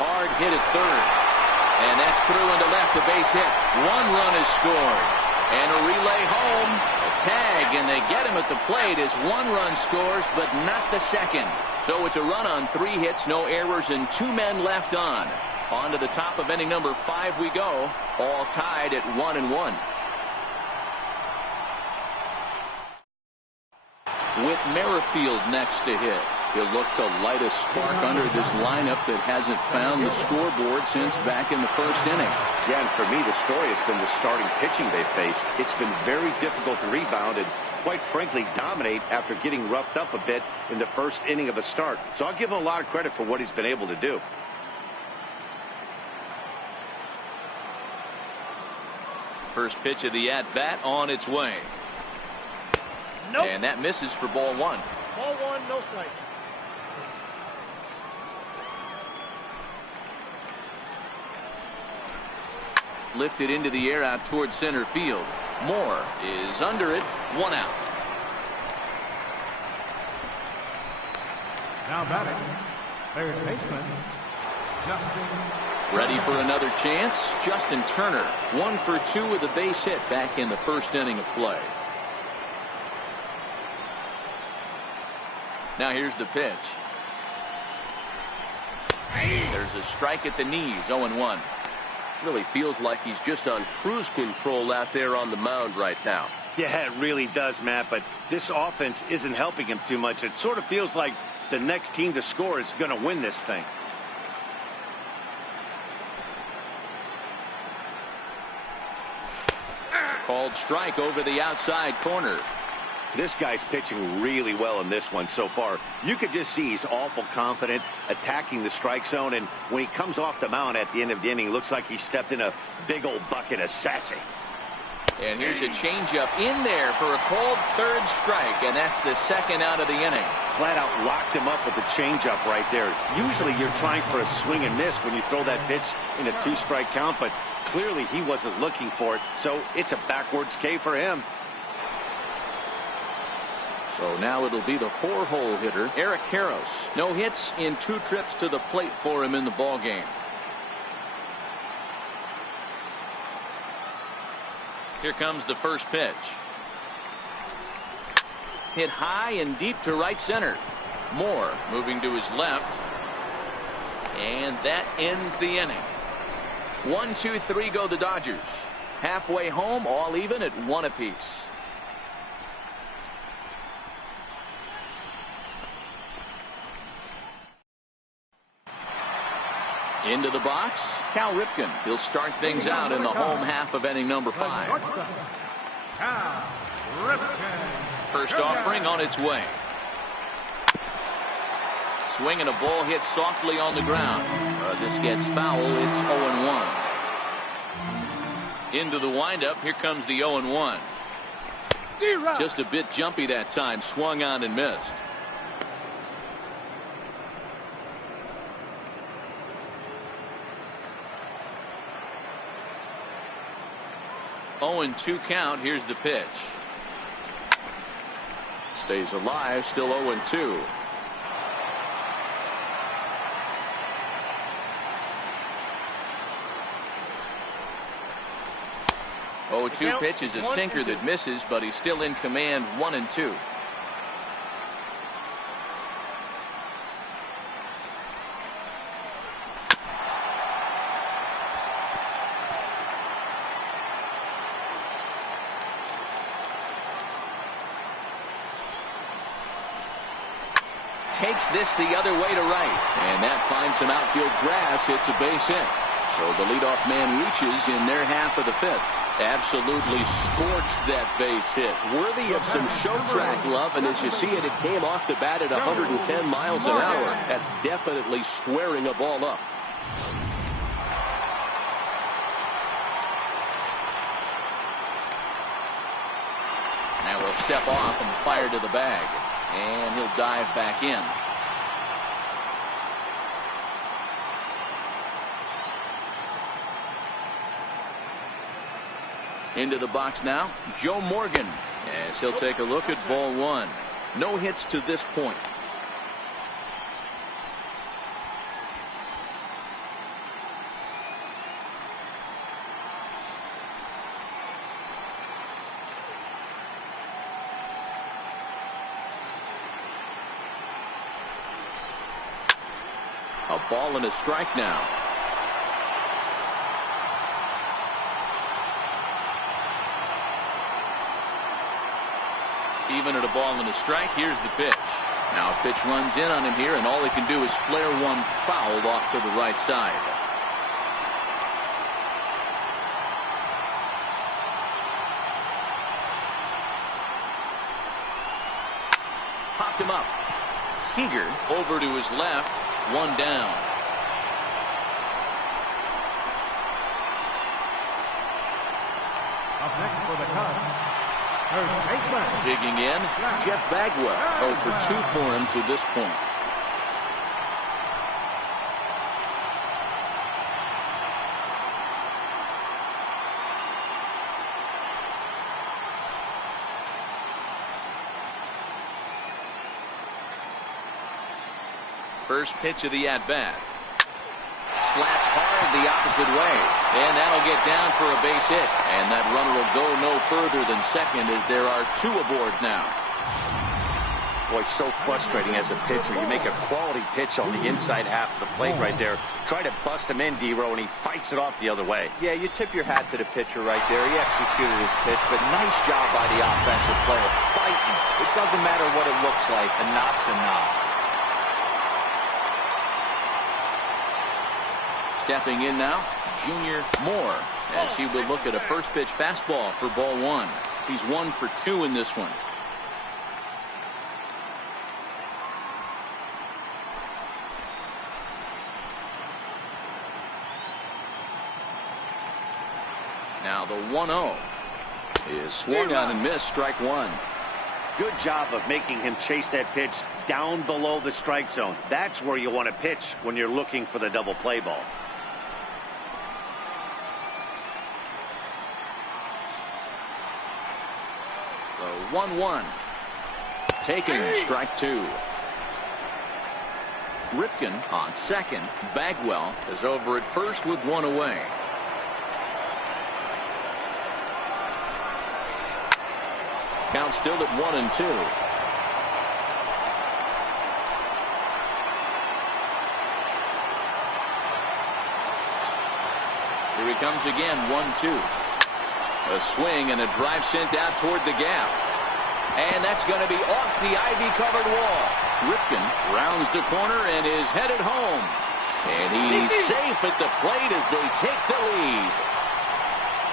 Hard hit at third. And that's through into left, a base hit. 1 run is scored. And a relay home. Tag, and they get him at the plate as 1 run scores, but not the second. So it's a run on 3 hits, no errors, and 2 men left on. On to the top of inning number 5 we go, all tied at 1-1. With Merrifield next to hit, he'll look to light a spark under this lineup that hasn't found the scoreboard since back in the first inning. Yeah, and for me, the story has been the starting pitching they face. It's been very difficult to rebound and, quite frankly, dominate after getting roughed up a bit in the first inning of a start. So I'll give him a lot of credit for what he's been able to do. First pitch of the at-bat on its way. Nope. And that misses for ball 1. Ball 1, no strike. Lifted into the air out towards center field. Moore is under it. 1 out. Now batting, third baseman, Justin. Ready for another chance. Justin Turner, 1 for 2 with a base hit back in the first inning of play. Now here's the pitch. There's a strike at the knees. 0-1. Really feels like he's just on cruise control out there on the mound right now. Yeah, it really does, Matt, but this offense isn't helping him too much. It sort of feels like the next team to score is going to win this thing. Called strike over the outside corner. This guy's pitching really well in this one so far. You could just see he's awful confident, attacking the strike zone, and when he comes off the mound at the end of the inning, it looks like he stepped in a big old bucket of sassy. And here's a changeup in there for a called third strike, and that's the second out of the inning. Flat out locked him up with the changeup right there. Usually you're trying for a swing and miss when you throw that pitch in a 2-strike count, but clearly he wasn't looking for it, so it's a backwards K for him. So now it'll be the 4-hole hitter, Eric Karros. No hits in 2 trips to the plate for him in the ballgame. Here comes the first pitch. Hit high and deep to right center. Moore moving to his left. And that ends the inning. 1, 2, 3 go the Dodgers. Halfway home, all even at 1 apiece. Into the box, Cal Ripken. He'll start things out in the home half of inning number 5. Cal Ripken. First offering on its way. Swing and a ball hit softly on the ground. This gets foul. It's 0-1. Into the windup. Here comes the 0-1. Just a bit jumpy that time. Swung on and missed. Oh, and 2 count. Here's the pitch. Stays alive. Still 0-2. Oh, 2 pitch is a sinker that misses, but he's still in command. 1-2. Takes this the other way to right, and that finds some outfield grass. It's a base hit. So the leadoff man reaches in their half of the 5th. Absolutely scorched that base hit. Worthy of some show track love, and as you see it, it came off the bat at 110 miles an hour. That's definitely squaring a ball up. Now we'll step off and fire to the bag. And he'll dive back in. Into the box now, Joe Morgan, as he'll take a look at ball 1. No hits to this point. A ball and a strike now. Even at a ball and a strike, here's the pitch. Now a pitch runs in on him here, and all he can do is flare one fouled off to the right side. Popped him up. Seager over to his left. 1 down. Up next for the Cubs, first baseman. Digging in, Jeff Bagwell. 0 for 2 for him to this point. First pitch of the at-bat. Slapped hard the opposite way. And that'll get down for a base hit. And that runner will go no further than second as there are 2 aboard now. Boy, so frustrating as a pitcher. You make a quality pitch on the inside half of the plate right there. Try to bust him in, D-Row, and he fights it off the other way. Yeah, you tip your hat to the pitcher right there. He executed his pitch, but nice job by the offensive player. Fighting. It doesn't matter what it looks like. A knock's a knock. Stepping in now, Junior Moore, as he will look at a first pitch fastball for ball 1. He's 1 for 2 in this one. Now the 1-0 is swung on and missed, strike one. Good job of making him chase that pitch down below the strike zone. That's where you want to pitch when you're looking for the double play ball. The 1-1 taken, strike two. Ripken on second. Bagwell is over at first with one away. Count still at 1-2. Here he comes again, 1-2. A swing and a drive sent out toward the gap. And that's going to be off the ivy-covered wall. Ripken rounds the corner and is headed home. And he's safe at the plate as they take the lead.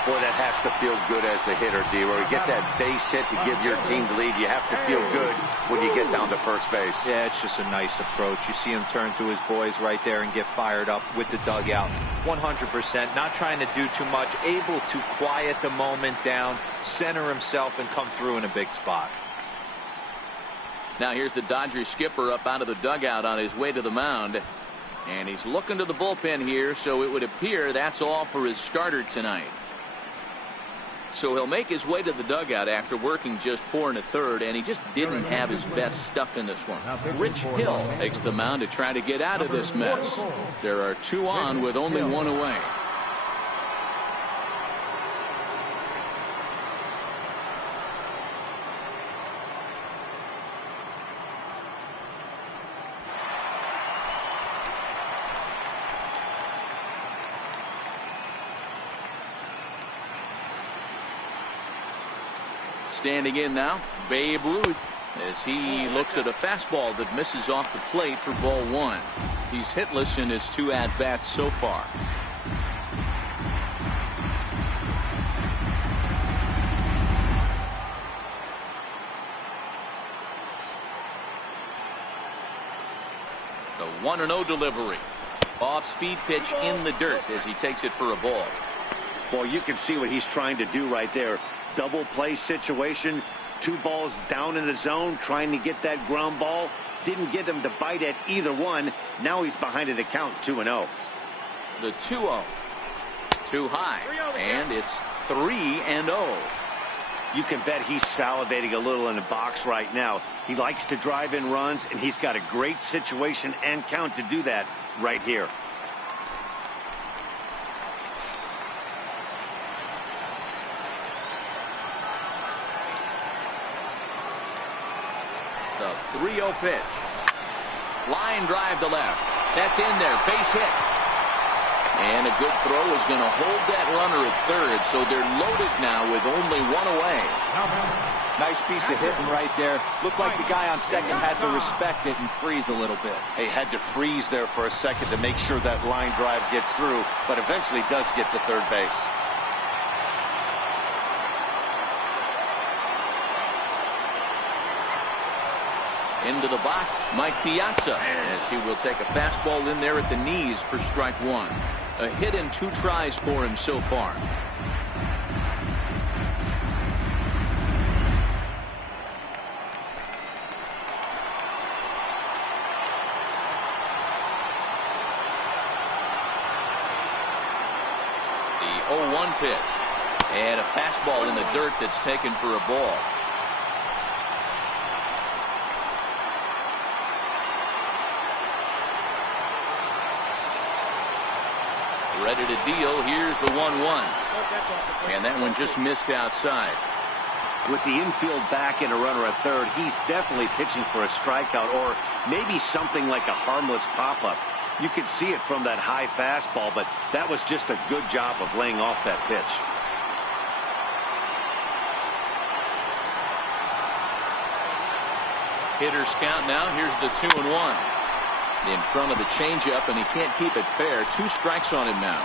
Boy, that has to feel good as a hitter, D-Roy. Get that base hit to give your team the lead. You have to feel good when you get down to first base. Yeah, it's just a nice approach. You see him turn to his boys right there and get fired up with the dugout. 100%, not trying to do too much, able to quiet the moment down, center himself, and come through in a big spot. Now here's the Dodgers skipper up out of the dugout on his way to the mound. And he's looking to the bullpen here, so it would appear that's all for his starter tonight. So he'll make his way to the dugout after working just 4 1/3, and he just didn't have his best stuff in this one. Rich Hill takes the mound to try to get out of this mess. There are 2 on with only 1 away. Standing in now, Babe Ruth, as he looks at a fastball that misses off the plate for ball 1. He's hitless in his 2 at-bats so far. The 1-0 delivery. Off-speed pitch in the dirt as he takes it for a ball. Boy, you can see what he's trying to do right there. Double play situation, 2 balls down in the zone, trying to get that ground ball. Didn't get him to bite at either one. Now he's behind in the count, 2-0. The 2-0. Too high, and it's 3-0. You can bet he's salivating a little in the box right now. He likes to drive in runs, and he's got a great situation and count to do that right here. The 3-0 pitch. Line drive to left. That's in there. Base hit. And a good throw is going to hold that runner at third, so they're loaded now with only 1 away. Nice piece of hitting right there. Looked like the guy on second had to respect it and freeze a little bit. He had to freeze there for a second to make sure that line drive gets through, but eventually does get to third base. Into the box, Mike Piazza, as he will take a fastball in there at the knees for strike 1. A hit in 2 tries for him so far. The 0-1 pitch. And a fastball in the dirt that's taken for a ball. Ready to deal. Here's the 1-1. And that one just missed outside. With the infield back and a runner at third, he's definitely pitching for a strikeout or maybe something like a harmless pop-up. You could see it from that high fastball, but that was just a good job of laying off that pitch. Hitters count now. Here's the 2-1. In front of the changeup, and he can't keep it fair. 2 strikes on him now.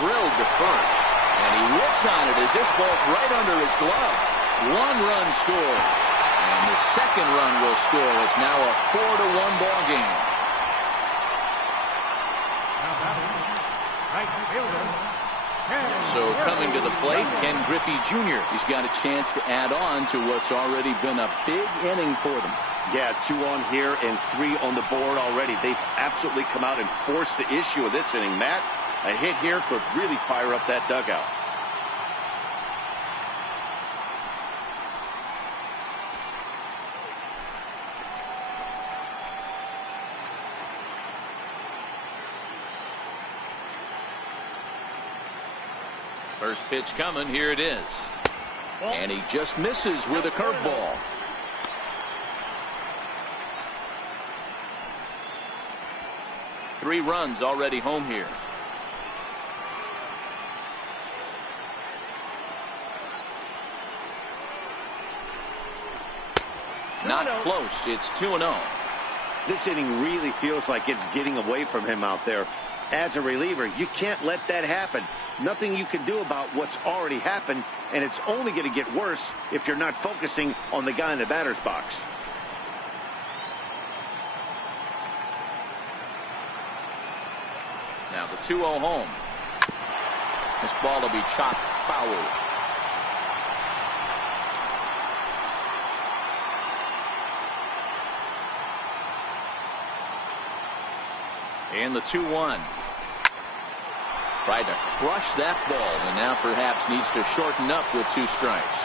Drilled to first, and he whiffs on it as this ball's right under his glove. 1 run scored. And the second run will score. It's now a 4-1 ball game. Now batting, right fielder, Ken. So coming to the plate, Ken Griffey Jr. He's got a chance to add on to what's already been a big inning for them. Yeah, 2 on here and 3 on the board already. They've absolutely come out and forced the issue of this inning. Matt, a hit here could really fire up that dugout. First pitch coming. Here it is. And he just misses with a curveball. Three runs already home here. Not close. It's 2-0. This inning really feels like it's getting away from him out there. As a reliever, you can't let that happen. Nothing you can do about what's already happened, and it's only going to get worse if you're not focusing on the guy in the batter's box. Now the 2-0 home. This ball will be chopped foul. And the 2-1. Tried to crush that ball, and now perhaps needs to shorten up with 2 strikes.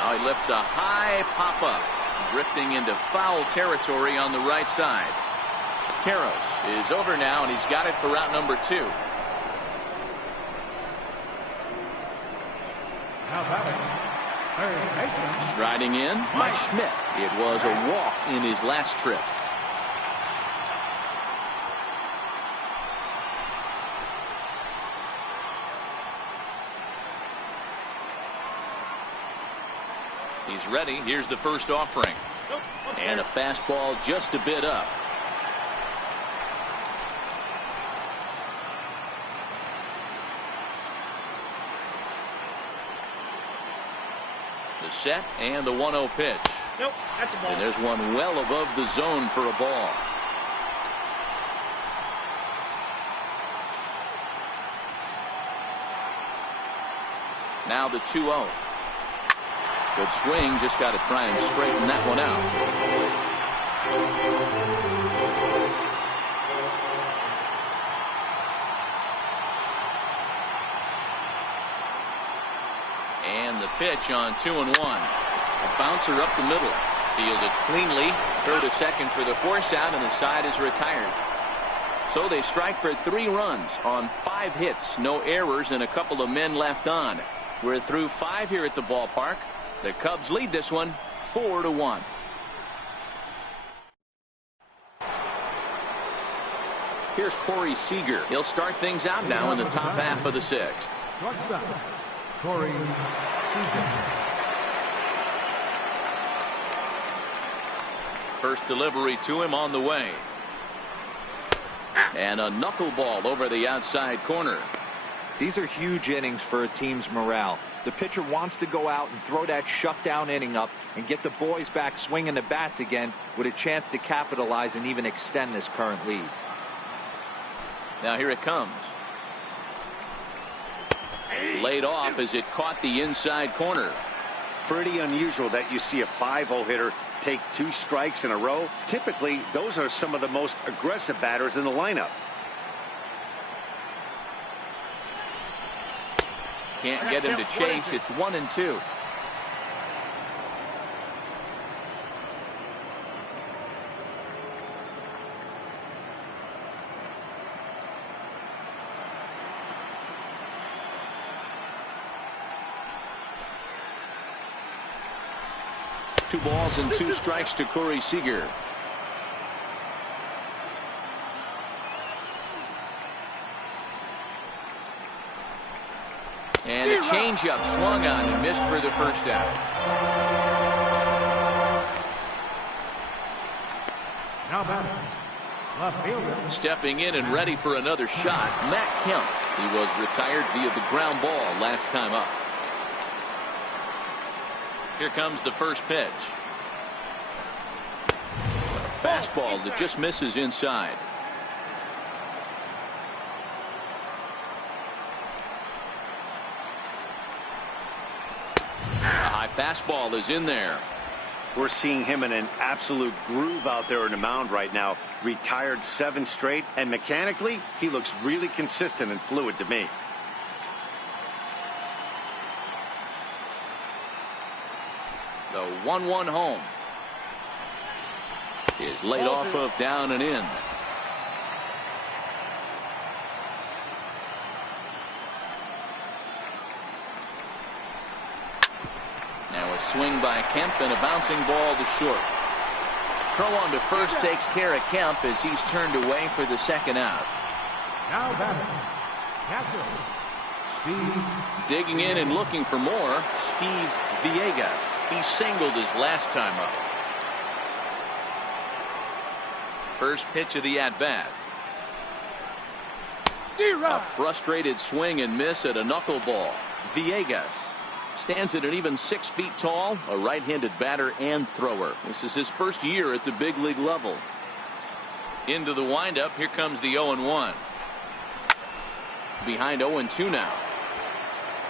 Now he lifts a high pop-up, drifting into foul territory on the right side. Karros is over now, and he's got it for route number 2. Now batting, third baseman. Striding in, Mike Schmidt. It was a walk in his last trip. He's ready. Here's the first offering. And a fastball just a bit up. The set and the 1-0 pitch. Nope, that's a ball. And there's one well above the zone for a ball. Now the 2-0. Good swing, just got to try and straighten that one out. And the pitch on 2-1. A bouncer up the middle. Fielded cleanly. Throw to second for the force out, and the side is retired. So they strike for 3 runs on 5 hits. No errors and a couple of men left on. We're through 5 here at the ballpark. The Cubs lead this one 4-1. Here's Corey Seager. He'll start things out now in the top half of the 6th. Shortstop, Corey Seager. First delivery to him on the way. And a knuckleball over the outside corner. These are huge innings for a team's morale. The pitcher wants to go out and throw that shutdown inning up and get the boys back swinging the bats again with a chance to capitalize and even extend this current lead. Now here it comes. Laid off as it caught the inside corner. Pretty unusual that you see a 5-0 hitter take 2 strikes in a row. Typically, those are some of the most aggressive batters in the lineup. Can't get him to chase. It's 1-2. Two balls and 2 strikes to Corey Seager. And a changeup swung on and missed for the first out. Now batting, Left fielder. Stepping in and ready for another shot, Matt Kemp. He was retired via the ground ball last time up. Here comes the first pitch. Fastball that just misses inside. A high fastball is in there. We're seeing him in an absolute groove out there in the mound right now. Retired 7 straight, and mechanically, he looks really consistent and fluid to me. The 1-1 home is laid off of down and in. Now a swing by Kemp and a bouncing ball to short. Throw on to first takes care of Kemp as he's turned away for the second out. Now batting, catcher, Steve. Digging in and looking for more, Steve Villegas. He singled his last time up. First pitch of the at-bat. A frustrated swing and miss at a knuckleball. Villegas stands at an even 6 feet tall, a right-handed batter and thrower. This is his first year at the big league level. Into the windup, here comes the 0-1. Behind 0-2 now.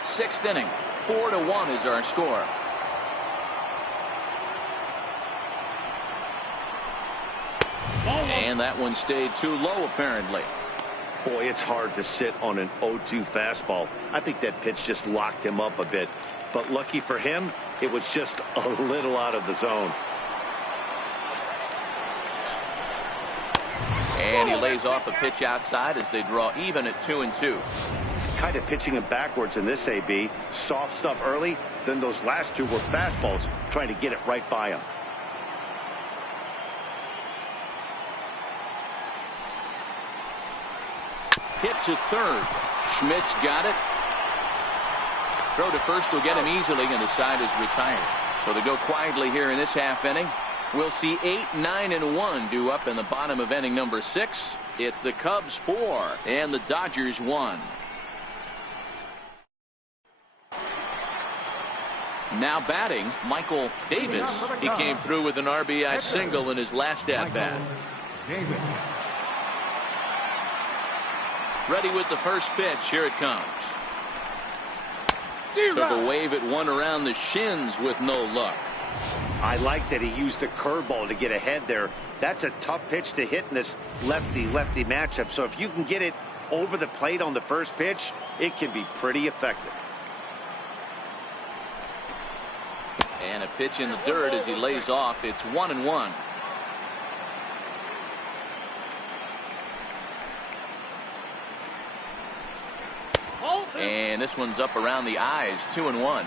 6th inning, 4-1 is our score. And that one stayed too low, apparently. Boy, it's hard to sit on an 0-2 fastball. I think that pitch just locked him up a bit. But lucky for him, it was just a little out of the zone. And he lays off a pitch outside as they draw even at 2-2. Kind of pitching him backwards in this AB. Soft stuff early, then those last two were fastballs, trying to get it right by him. Hit to third. Schmidt's got it. Throw to first will get him easily, and the side is retired. So they go quietly here in this half inning. We'll see 8, 9, and 1 due up in the bottom of inning number 6. It's the Cubs 4 and the Dodgers 1. Now batting, Michael Davis. He came through with an RBI single in his last at-bat. Davis. Ready with the first pitch. Here it comes. Took a wave at one around the shins with no luck. I like that he used the curveball to get ahead there. That's a tough pitch to hit in this lefty-lefty matchup. So if you can get it over the plate on the first pitch, it can be pretty effective. And a pitch in the dirt as he lays off. It's 1-1. And this one's up around the eyes. 2-1.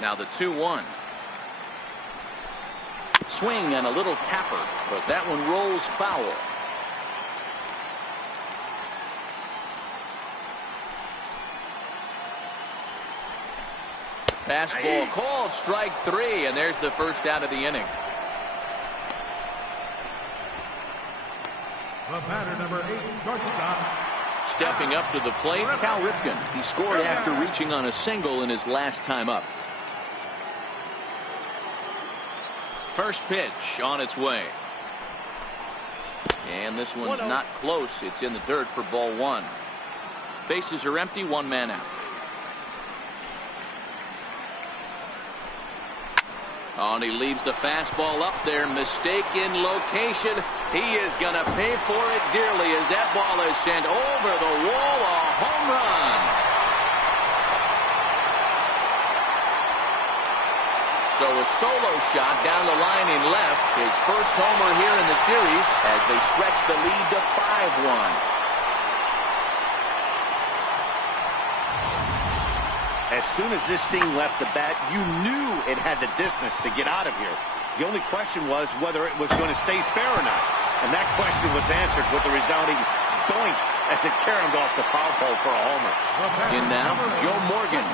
Now the 2-1. Swing and a little tapper, but that one rolls foul. Fastball called, strike 3, and there's the first out of the inning. The batter, number 8, shortstop. Stepping up to the plate, Cal Ripken. He scored after reaching on a single in his last time up. First pitch on its way. And this one's not close. It's in the dirt for ball 1. Bases are empty, 1 man out. Oh, and he leaves the fastball up there. Mistaken location. He is going to pay for it dearly as that ball is sent over the wall. A home run. So a solo shot down the line in left. His first homer here in the series as they stretch the lead to 5-1. As soon as this thing left the bat, you knew it had the distance to get out of here. The only question was whether it was going to stay fair or not. And that question was answered with a resounding doink as it caromed off the foul pole for a homer. In now, Joe Morgan.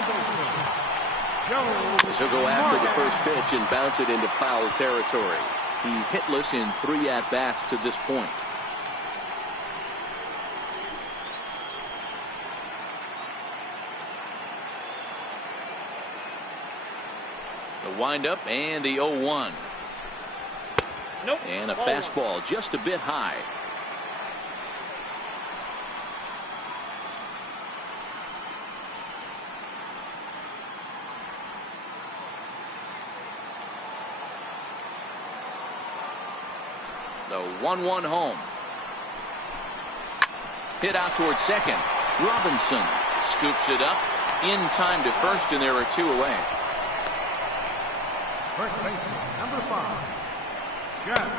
So go after the first pitch and bounce it into foul territory. He's hitless in 3 at-bats to this point. The windup and the 0-1. Nope. And a fastball just a bit high. The 1-1 home. Hit out towards second. Robinson scoops it up in time to first, and there are 2 away. First baseman, number 5, Jeff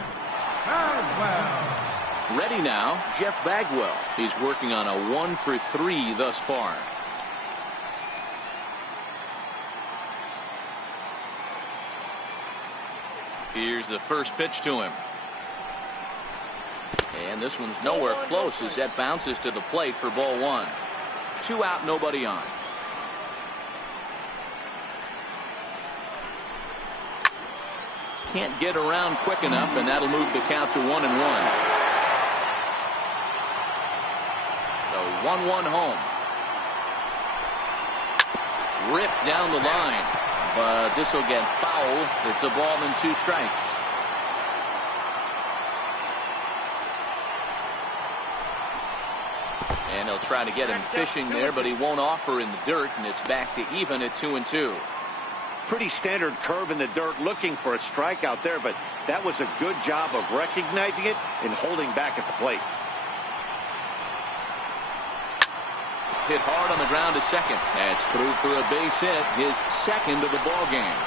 Bagwell. Ready now, Jeff Bagwell. He's working on a 1-for-3 thus far. Here's the first pitch to him. And this one's nowhere close as that bounces to the plate for ball 1. 2 out, nobody on. Can't get around quick enough, and that'll move the count to 1-1. The 1-1 home. Ripped down the line, but this will get foul. It's a ball and 2 strikes. And they'll try to get him fishing there, but he won't offer in the dirt, and it's back to even at 2-2. Pretty standard curve in the dirt, looking for a strikeout there, but that was a good job of recognizing it and holding back at the plate. Hit hard on the ground to second. That's through for a base hit, his second of the ball game.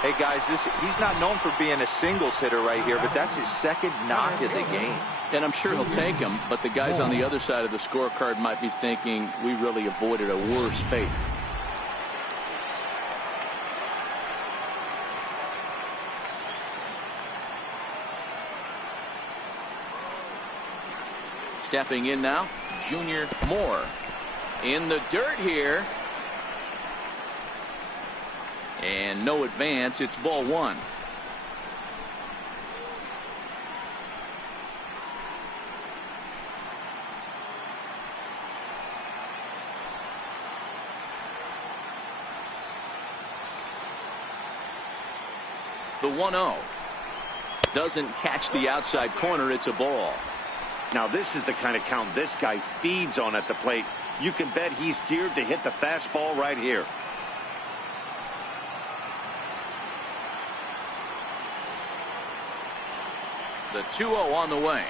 Hey guys, he's not known for being a singles hitter right here, but that's his second knock of the game. And I'm sure he'll take him, but the guys on the other side of the scorecard might be thinking we really avoided a worse fate. Stepping in now, Junior Moore. In the dirt here. And no advance. It's ball 1. The 1-0. Doesn't catch the outside corner. It's a ball. Now this is the kind of count this guy feeds on at the plate. You can bet he's geared to hit the fastball right here. The 2-0 on the way.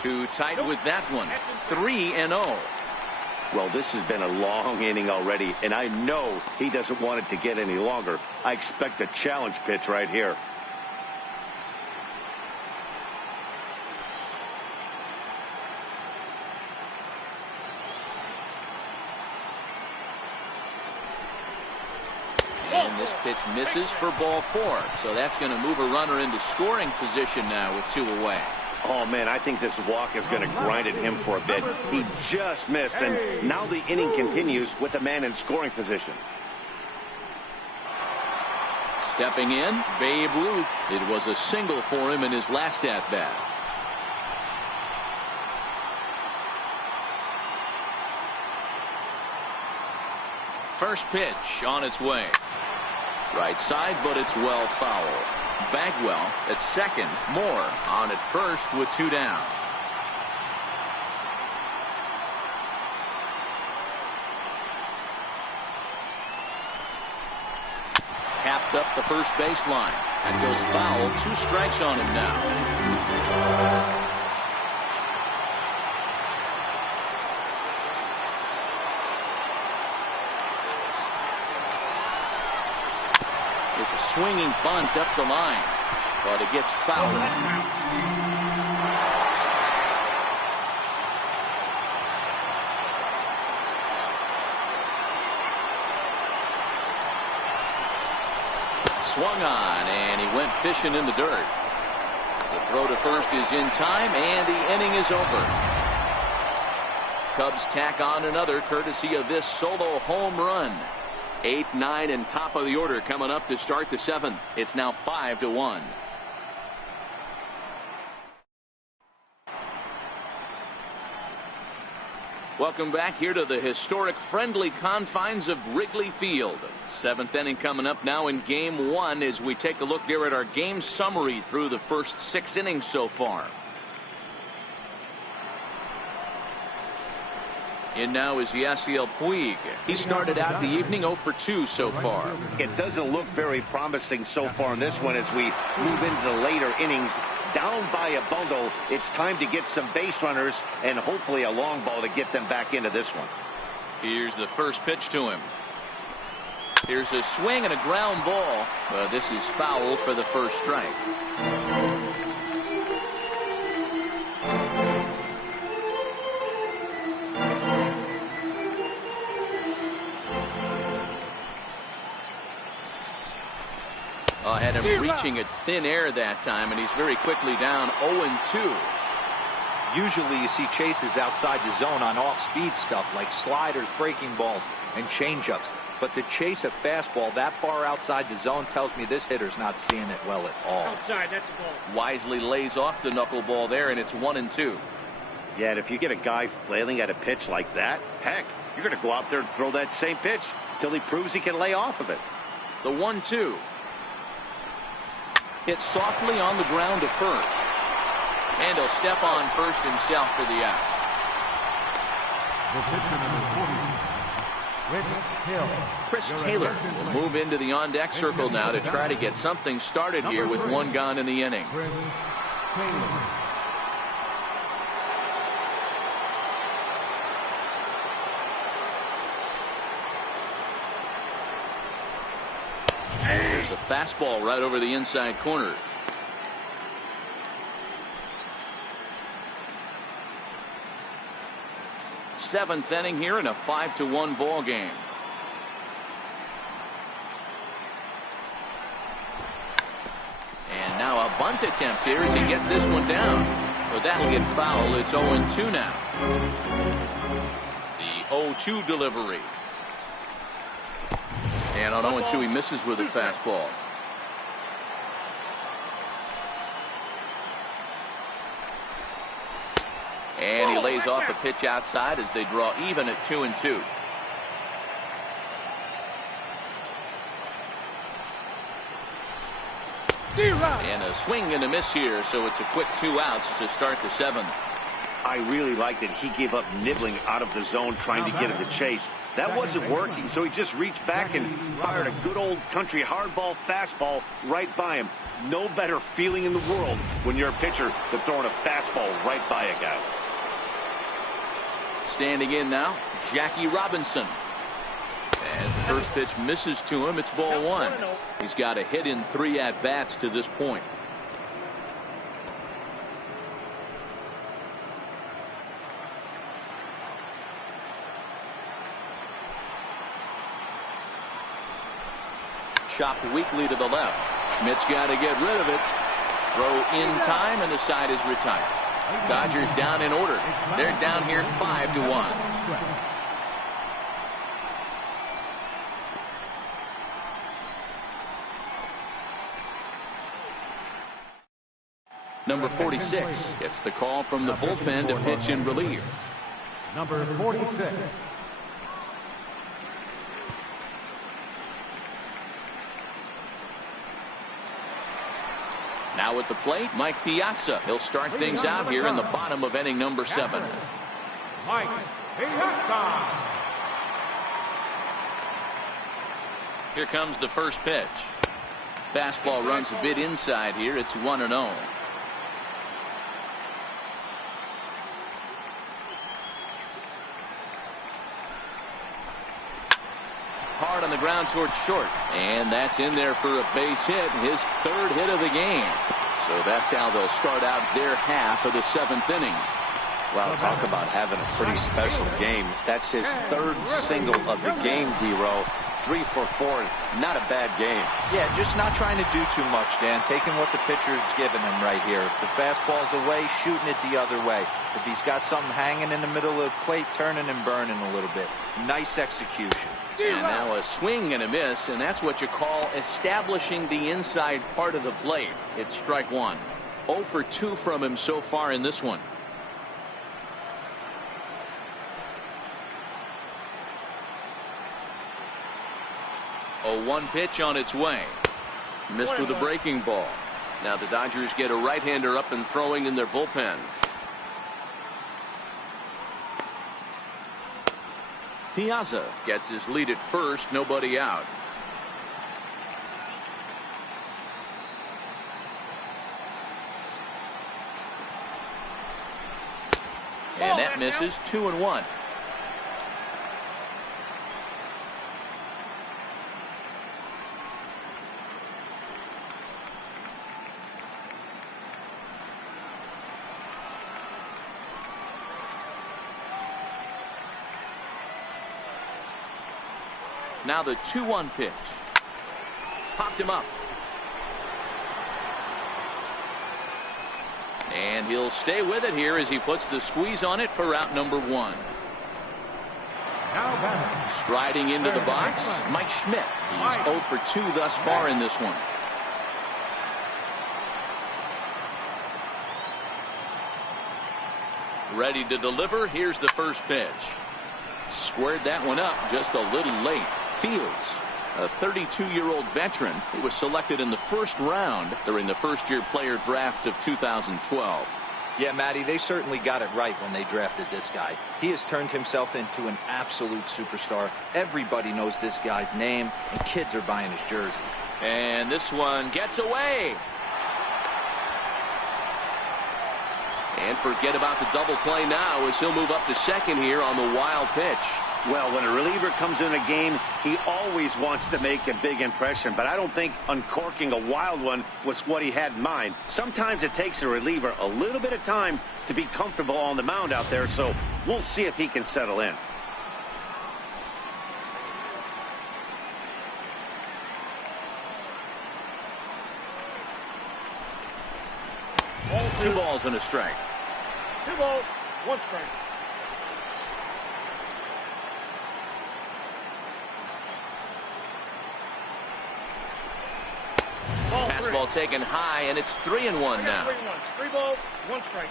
Too tight with that one. 3-0. Well, this has been a long inning already, and I know he doesn't want it to get any longer. I expect a challenge pitch right here. And this pitch misses for ball 4. So that's going to move a runner into scoring position now with 2 away. Oh, man, I think this walk is going to grind at him for a bit. He just missed, and now the inning continues with a man in scoring position. Stepping in, Babe Ruth. It was a single for him in his last at-bat. First pitch on its way. Right side, but it's well foul. Bagwell at second. Moore on at first with 2 down. Tapped up the first baseline. That goes foul. 2 strikes on him now. It's a swinging bunt up the line, but it gets fouled. Swung on, and he went fishing in the dirt. The Throw to first is in time, and the inning is over. Cubs tack on another courtesy of this solo home run. 8, 9, and top of the order coming up to start the 7th. It's now 5-1. Welcome back here to the historic friendly confines of Wrigley Field. 7th inning coming up now in game 1 as we take a look here at our game summary through the first 6 innings so far. In now is Yasiel Puig. He started out the evening 0 for 2 so far. It doesn't look very promising so far in this one as we move into the later innings. Down by a bundle, it's time to get some base runners and hopefully a long ball to get them back into this one. Here's the first pitch to him. Here's a swing and a ground ball. But this is foul for the first strike. Had him reaching at thin air that time, and he's very quickly down 0-2. Usually you see chases outside the zone on off-speed stuff like sliders, breaking balls, and changeups. But to chase a fastball that far outside the zone tells me this hitter's not seeing it well at all. Outside, that's a ball. Wisely lays off the knuckleball there, and it's 1-2. Yeah, and if you get a guy flailing at a pitch like that, heck, you're going to go out there and throw that same pitch till he proves he can lay off of it. The 1-2. Hit softly on the ground to first. And he'll step on first himself for the out. The pitcher number 40, Chris Taylor will move into the on-deck circle now to try to get something started here with 1 gone in the inning. Chris Taylor. There's a fastball right over the inside corner. Seventh inning here in a 5-1 ball game. And now a bunt attempt here as he gets this one down. But that'll get foul. It's 0-2 now. The 0-2 delivery. And on 0-2 he misses with a fastball. And he lays off a pitch outside as they draw even at 2-2. And a swing and a miss here, so it's a quick 2 outs to start the 7th. I really liked it. He gave up nibbling out of the zone trying to get him to chase. That wasn't working, so he just reached back and fired a good old country hardball fastball right by him. No better feeling in the world when you're a pitcher than throwing a fastball right by a guy. Standing in now, Jackie Robinson. As the first pitch misses to him, it's ball 1. He's got a hit in 3 at-bats to this point. Chopped weakly to the left. Schmidt's got to get rid of it. Throw in time, and the side is retired. Dodgers down in order. They're down here 5-1. Number 46 gets the call from the bullpen to pitch in relief. Number 46. Now at the plate, Mike Piazza. He'll start things out here in the bottom of inning number 7. Mike Piazza. Here comes the first pitch. Fastball runs a bit inside here. It's 1-0. Hard on the ground towards short, and that's in there for a base hit, his 3rd hit of the game. So that's how they'll start out their half of the 7th inning. Well, talk about having a pretty special game. That's his 3rd single of the game, D-Row. 3 for 4. Not a bad game. Yeah, just not trying to do too much, Dan. Taking what the pitcher's giving him right here. If the fastball's away, shooting it the other way. If he's got something hanging in the middle of the plate, turning and burning a little bit. Nice execution. And now a swing and a miss, and that's what you call establishing the inside part of the plate. It's strike one. 0 for 2 from him so far in this one. A 1 pitch on its way. Missed with a breaking ball. Now the Dodgers get a right-hander up and throwing in their bullpen. Piazza gets his lead at first, nobody out. And that misses. 2-1. Now the 2-1 pitch. Popped him up. And he'll stay with it here as he puts the squeeze on it for out number 1. Now batting. Striding into the box, Mike Schmidt. He's 0 for 2 thus far in this one. Ready to deliver. Here's the first pitch. Squared that one up just a little late. Fields, a 32-year-old veteran who was selected in the first round during the first-year player draft of 2012. Yeah, Matty, they certainly got it right when they drafted this guy. He has turned himself into an absolute superstar. Everybody knows this guy's name, and kids are buying his jerseys. And this one gets away. And forget about the double play now as he'll move up to second here on the wild pitch. Well, when a reliever comes in a game, he always wants to make a big impression, but I don't think uncorking a wild one was what he had in mind. Sometimes it takes a reliever a little bit of time to be comfortable on the mound out there, so we'll see if he can settle in. Two balls and a strike. 2 balls, 1 strike. Fastball taken high, and it's 3-1 now. 3 balls, 1 strike.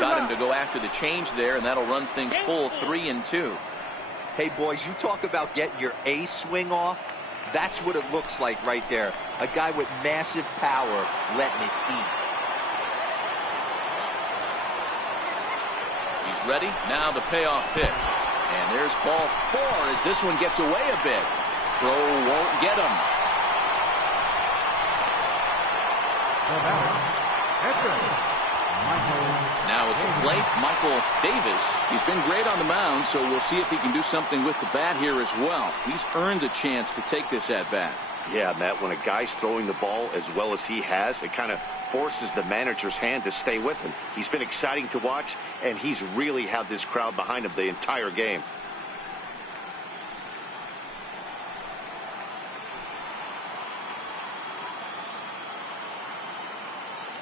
Got him to go after the change there, and that'll run things full 3-2. Hey, boys, you talk about getting your A swing off. That's what it looks like right there. A guy with massive power letting it eat. He's ready. Now the payoff pitch. And there's ball 4 as this one gets away a bit. Throw won't get him. The batter, catcher, Now at the plate, Michael Davis. He's been great on the mound, so we'll see if he can do something with the bat here as well. He's earned a chance to take this at bat. Yeah, Matt, when a guy's throwing the ball as well as he has, it kind of forces the manager's hand to stay with him. He's been exciting to watch, and he's really had this crowd behind him the entire game.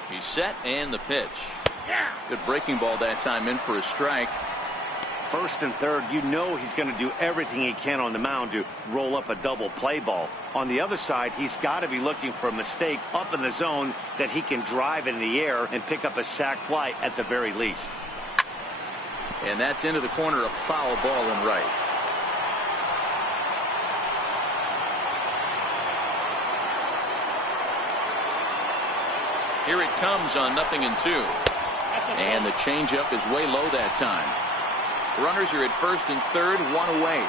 He's set, and the pitch. Good breaking ball that time, in for a strike. First and third, you know he's going to do everything he can on the mound to roll up a double play ball. On the other side, he's got to be looking for a mistake up in the zone that he can drive in the air and pick up a sac fly at the very least. And that's into the corner, a foul ball and right. Here it comes on 0-2. And the changeup is way low that time. Runners are at first and third, 1 away.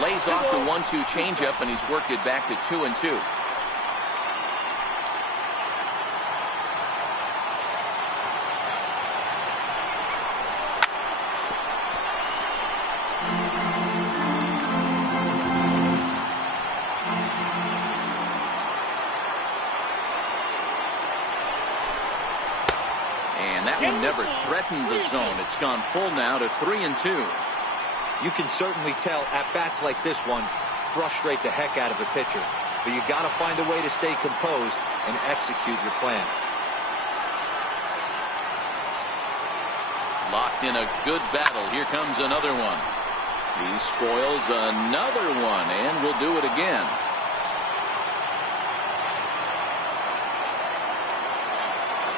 Lays off the 1-2 changeup, and he's worked it back to 2-2. never threatened the zone. It's gone full now to 3-2. You can certainly tell at-bats like this one frustrate the heck out of a pitcher. But you got to find a way to stay composed and execute your plan. Locked in a good battle. Here comes another one. He spoils another one and will do it again.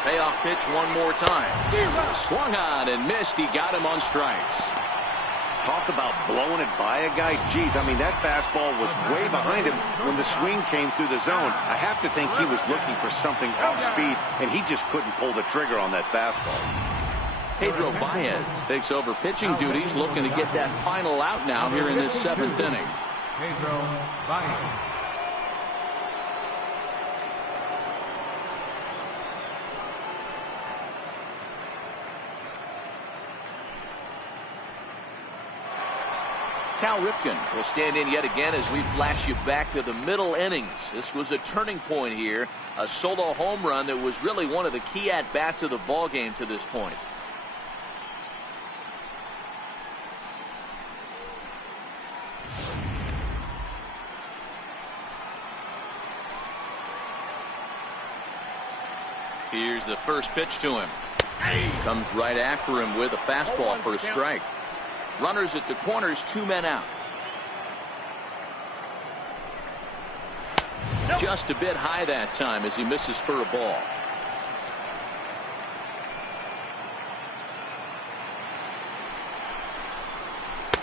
Payoff pitch one more time. Swung on and missed. He got him on strikes. Talk about blowing it by a guy. Geez, I mean, that fastball was way behind him when the swing came through the zone. I have to think he was looking for something off speed, and he just couldn't pull the trigger on that fastball. Pedro Baez takes over pitching duties, looking to get that final out now here in this 7th inning. Pedro Baez. Cal Ripken will stand in yet again as we flash you back to the middle innings. This was a turning point here, a solo home run that was really one of the key at-bats of the ball game to this point. Here's the first pitch to him. Comes right after him with a fastball for a strike. Runners at the corners, 2 men out. Just a bit high that time as he misses for a ball.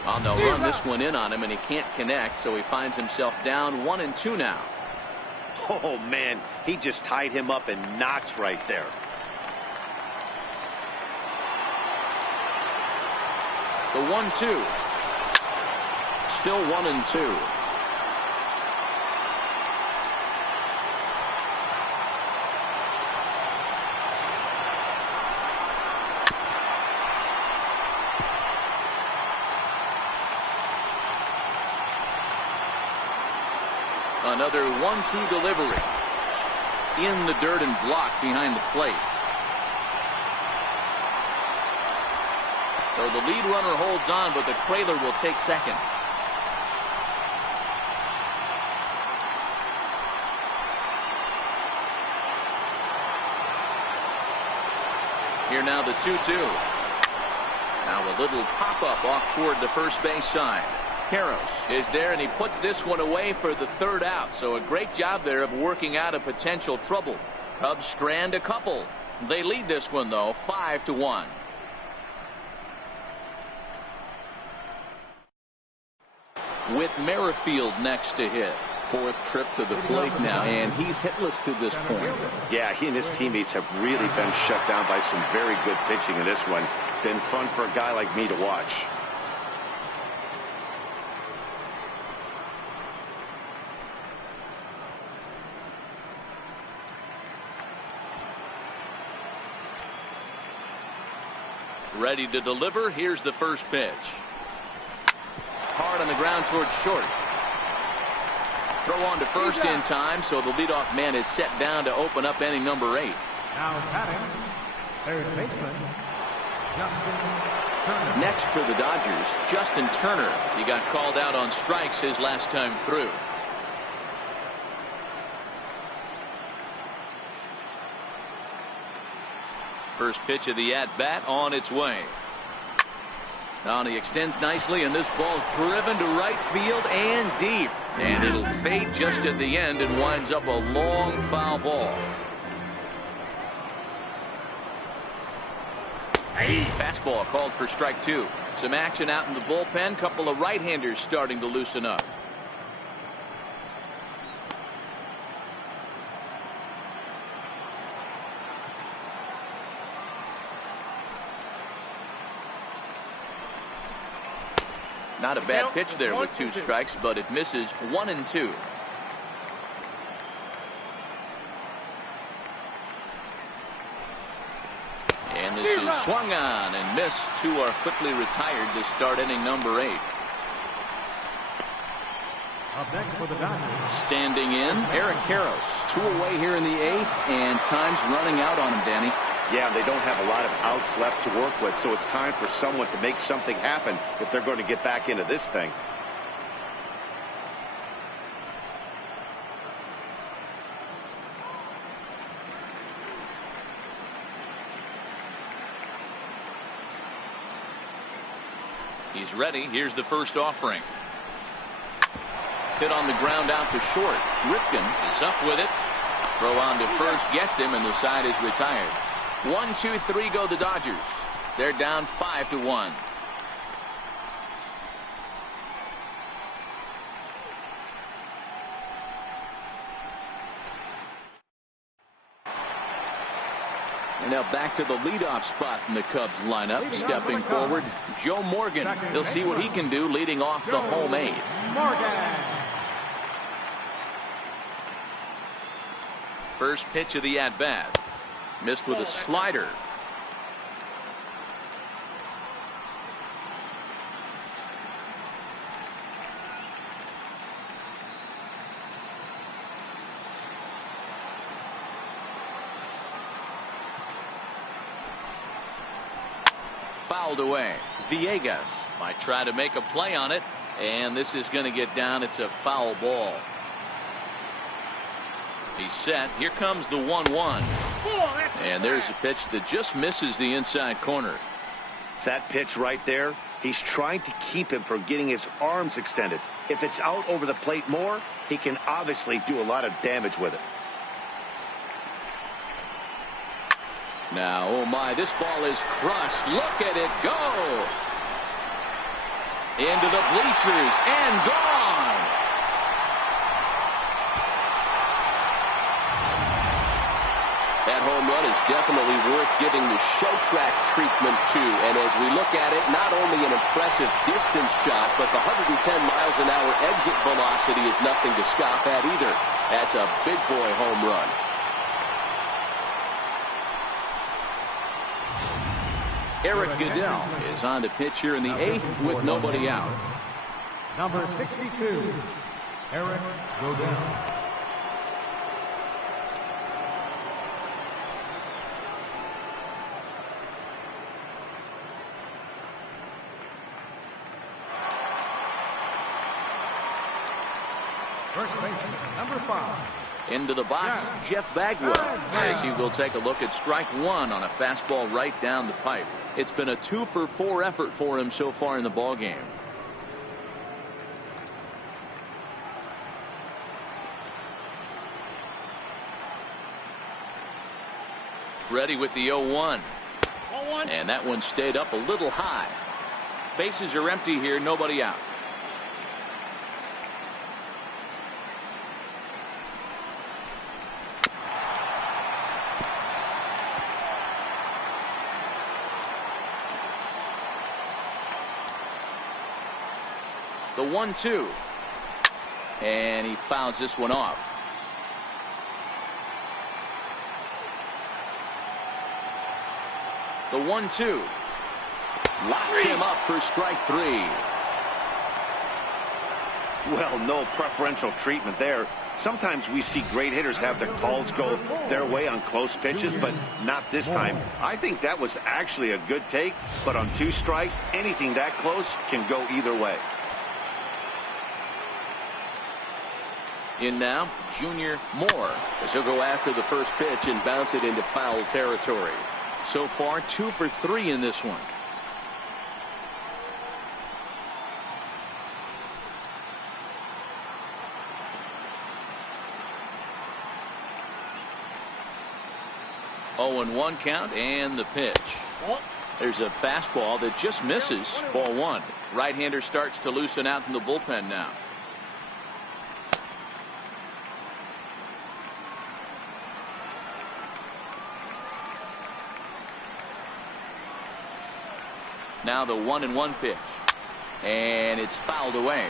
Well, they'll run this one in on him, and he can't connect, so he finds himself down 1-2 now. Oh, man, he just tied him up in knots right there. The 1-2. Still 1-2. Another 1-2 delivery. In the dirt and blocked behind the plate. So the lead runner holds on, but the trailer will take second. Here now the 2-2. Now a little pop-up off toward the first base side. Karros is there, and he puts this one away for the 3rd out. So a great job there of working out a potential trouble. Cubs strand a couple. They lead this one, though, 5-1. With Merrifield next to hit. 4th trip to the plate now, and he's hitless to this point. Yeah, he and his teammates have really been shut down by some very good pitching in this one. Been fun for a guy like me to watch. Ready to deliver. Here's the first pitch. Hard on the ground towards short. Throw on to first in time, so the leadoff man is set down to open up inning number 8. Now batting, 3rd baseman, Justin Turner. Next for the Dodgers, Justin Turner. He got called out on strikes his last time through. First pitch of the at-bat on its way. Now he extends nicely, and this ball's driven to right field and deep. And it'll fade just at the end and winds up a long foul ball. Fastball called for strike 2. Some action out in the bullpen. Couple of right-handers starting to loosen up. Not a bad pitch there with 2 strikes, but it misses 1-2. And this is swung on and missed. 2 are quickly retired to start inning number 8. Up next for the Dodgers. Standing in, Eric Karros. 2 away here in the 8th, and time's running out on him, Danny. Yeah, they don't have a lot of outs left to work with, so it's time for someone to make something happen if they're going to get back into this thing. He's ready. Here's the first offering. Hit on the ground out to short. Ripken is up with it. Throw on to first gets him, and the side is retired. 1, 2, 3 go the Dodgers. They're down 5-1. And now back to the leadoff spot in the Cubs lineup. Stepping forward, Joe Morgan. He'll see what he can do leading off the home 8. First pitch of the at-bat. Missed with a slider. Fouled away. Villegas might try to make a play on it, and this is going to get down. It's a foul ball. He's set. Here comes the 1-1. And there's a pitch that just misses the inside corner. That pitch right there, he's trying to keep him from getting his arms extended. If it's out over the plate more, he can obviously do a lot of damage with it. Now, oh my, this ball is crushed. Look at it go. Into the bleachers and gone. That home run is definitely worth giving the show track treatment to. And as we look at it, not only an impressive distance shot, but the 110 miles an hour exit velocity is nothing to scoff at either. That's a big boy home run. Eric Goodell is on to pitch here in the 8th with nobody out. Number 62, Eric Goodell. First baseman, number 5. Into the box, Jeff Bagwell, as he will take a look at strike 1 on a fastball right down the pipe. It's been a 2-for-4 effort for him so far in the ballgame. Ready with the 0-1. And that one stayed up a little high. Bases are empty here, nobody out. The 1-2. And he fouls this one off. The 1-2. Locks him up for strike 3. Well, no preferential treatment there. Sometimes we see great hitters have their calls go their way on close pitches, but not this time. I think that was actually a good take, but on 2 strikes, anything that close can go either way. In now, Junior Moore, as he'll go after the first pitch and bounce it into foul territory. So far, 2 for 3 in this one. Oh, and 1 count and the pitch. There's a fastball that just misses. Ball 1. Right-hander starts to loosen out in the bullpen now. Now the 1-1 pitch, and it's fouled away.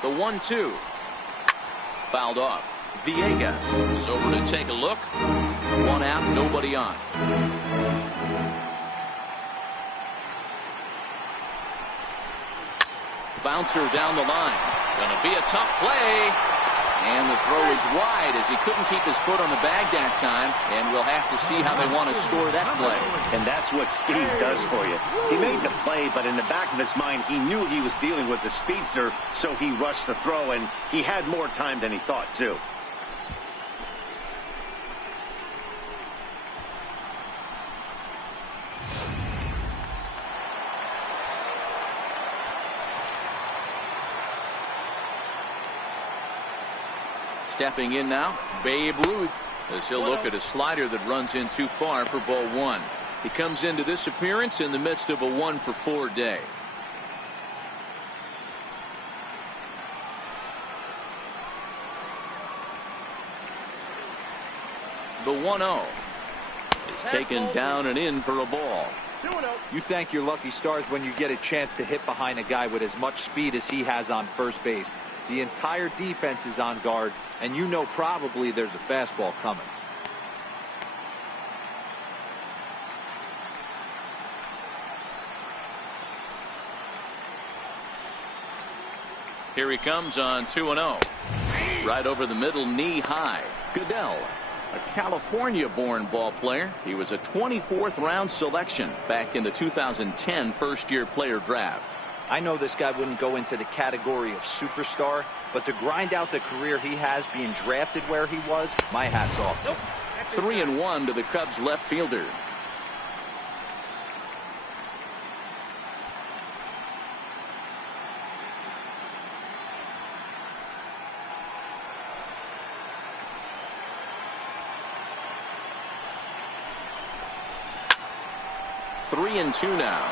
The 1-2 fouled off. Villegas is over to take a look. 1 out, nobody on. Bouncer down the line. Gonna be a tough play. And the throw is wide as he couldn't keep his foot on the bag that time. And we'll have to see how they want to score that play. And that's what speed does for you. He made the play, but in the back of his mind, he knew he was dealing with the speedster, so he rushed the throw, and he had more time than he thought, too. Stepping in now, Babe Ruth, as he'll look at a slider that runs in too far for ball one. He comes into this appearance in the midst of a 1-for-4 day. The 1-0 is taken down and in for a ball. You thank your lucky stars when you get a chance to hit behind a guy with as much speed as he has on first base. The entire defense is on guard, and you know probably there's a fastball coming. Here he comes on 2-0. Right over the middle, knee high. Goodell, a California-born ball player. He was a 24th round selection back in the 2010 first-year player draft. I know this guy wouldn't go into the category of superstar, but to grind out the career he has being drafted where he was, my hat's off. 3-1 to the Cubs left fielder. Three and two now.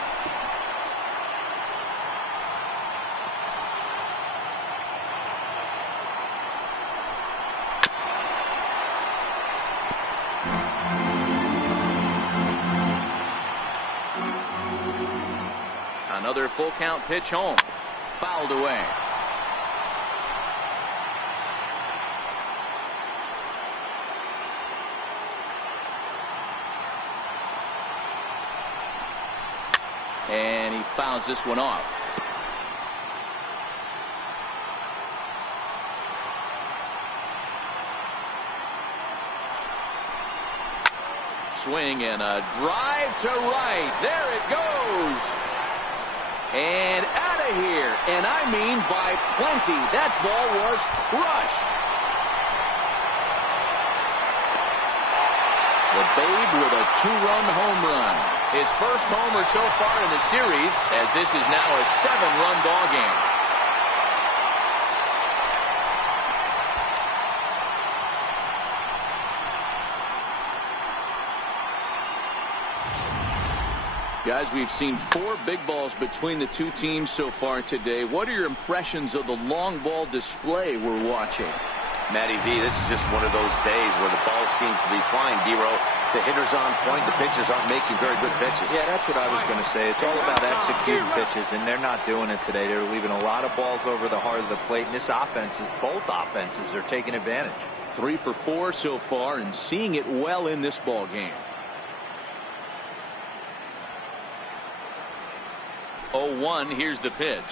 Another full count pitch home. Fouled away. And he fouls this one off. Swing and a drive to right. There it goes. And out of here. And I mean by plenty. That ball was crushed. The Babe with a two-run home run. His first homer so far in the series, as this is now a 7-run ball game. Guys, we've seen 4 big balls between the two teams so far today. What are your impressions of the long ball display we're watching? Matty V, this is just one of those days where the ball seems to be flying, D-Row. The hitter's on point. The pitchers aren't making very good pitches. Yeah, that's what I was going to say. It's all about executing pitches, and they're not doing it today. They're leaving a lot of balls over the heart of the plate, and this offense, both offenses are taking advantage. 3 for 4 so far, and seeing it well in this ball game. 0-1, here's the pitch.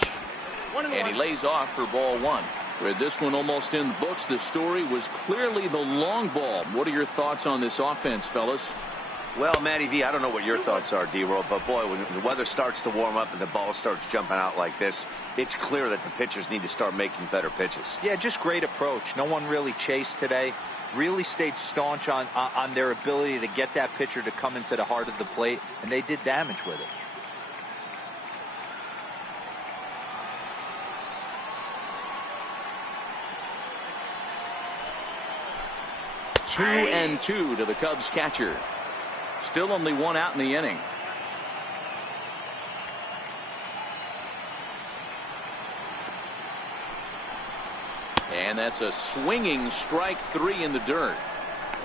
And he lays off for ball one. With this one almost in the books, the story was clearly the long ball. What are your thoughts on this offense, fellas? Well, Matty V, I don't know what your thoughts are, D-Roll, but boy, when the weather starts to warm up and the ball starts jumping out like this, it's clear that the pitchers need to start making better pitches. Yeah, just great approach. No one really chased today. Really stayed staunch on their ability to get that pitcher to come into the heart of the plate, and they did damage with it. 2-2 to the Cubs catcher. Still only 1 out in the inning. And that's a swinging strike 3 in the dirt.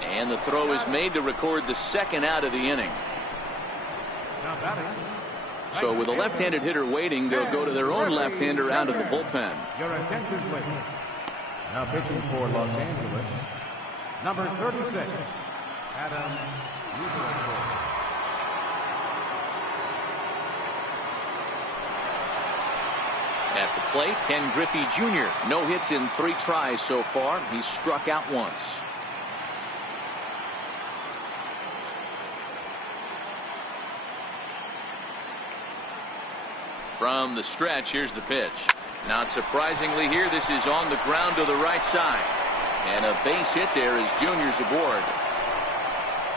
And the throw is made to record the 2nd out of the inning. So with a left-handed hitter waiting, they'll go to their own left-hander out of the bullpen. Your attention, please. Now pitching for Los Angeles, number 36, Adam Newberg. At the plate, Ken Griffey Jr. No hits in 3 tries so far. He's struck out once. From the stretch, here's the pitch. Not surprisingly here, this is on the ground to the right side. And a base hit there as Junior's aboard.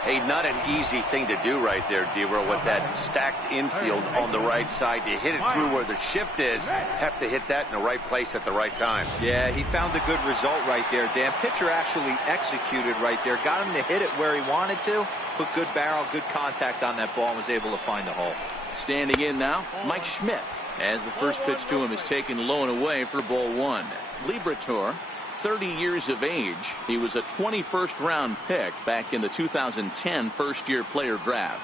Hey, not an easy thing to do right there, D-Row, with that stacked infield on the right side. To hit it through where the shift is, have to hit that in the right place at the right time. Yeah, he found a good result right there, Dan. Pitcher actually executed right there. Got him to hit it where he wanted to. Put good barrel, good contact on that ball, and was able to find the hole. Standing in now, Mike Schmidt, as the first pitch to him is taken low and away for ball 1. Liberatore, 30 years of age. He was a 21st round pick back in the 2010 first-year player draft.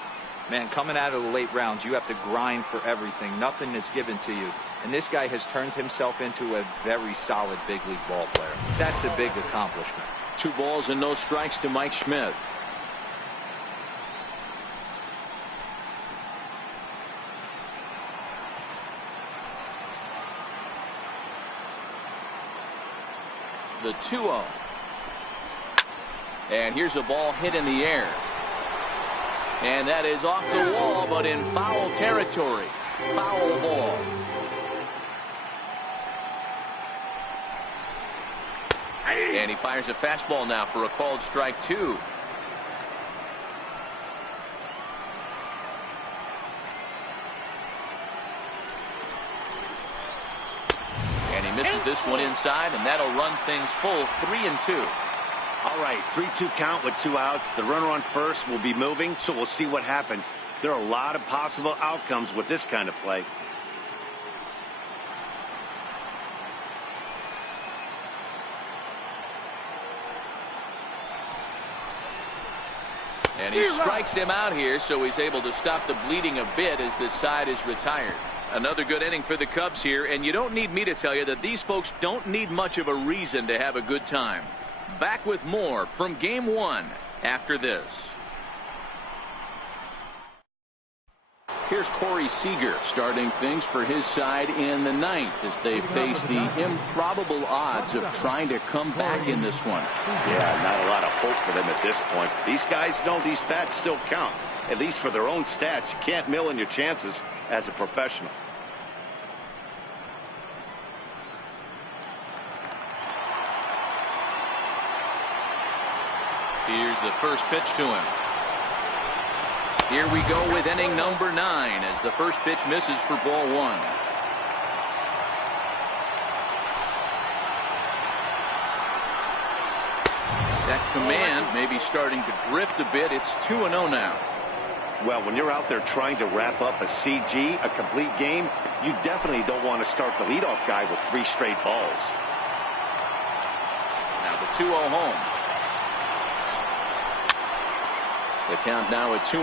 Man, coming out of the late rounds, you have to grind for everything. Nothing is given to you. And this guy has turned himself into a very solid big league ball player. That's a big accomplishment. 2 balls and no strikes to Mike Schmidt. The 2-0. And here's a ball hit in the air. And that is off the wall, but in foul territory. Foul ball. And he fires a fastball now for a called strike 2. Misses this one inside, and that'll run things full 3-2. All right, 3-2 count with 2 outs. The runner on first will be moving, so we'll see what happens. There are a lot of possible outcomes with this kind of play. And he strikes him out here, so he's able to stop the bleeding a bit as this side is retired. Another good inning for the Cubs here, and you don't need me to tell you that these folks don't need much of a reason to have a good time. Back with more from Game 1 after this. Here's Corey Seager starting things for his side in the 9th as they face the improbable odds of trying to come back in this one. Yeah, not a lot of hope for them at this point. These guys know these bats still count, at least for their own stats. You can't mill in your chances as a professional. Here's the first pitch to him. Here we go with inning number 9 as the first pitch misses for ball 1. That command may be starting to drift a bit. It's 2-0 now. Well, when you're out there trying to wrap up a CG, a complete game, you definitely don't want to start the leadoff guy with 3 straight balls. Now the 2-0 home. The count now at 2-1.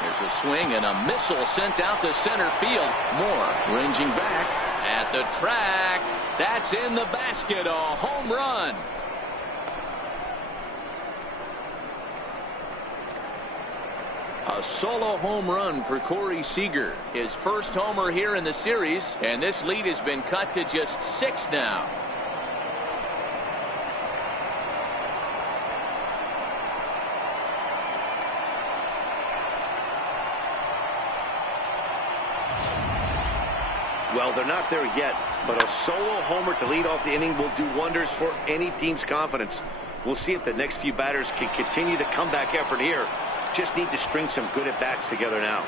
There's a swing and a missile sent out to center field. Moore ranging back at the track. That's in the basket. A home run. A solo home run for Corey Seager. His first homer here in the series, and this lead has been cut to just 6 now. Well, they're not there yet, but a solo homer to lead off the inning will do wonders for any team's confidence. We'll see if the next few batters can continue the comeback effort here. Just need to string some good at-bats together now.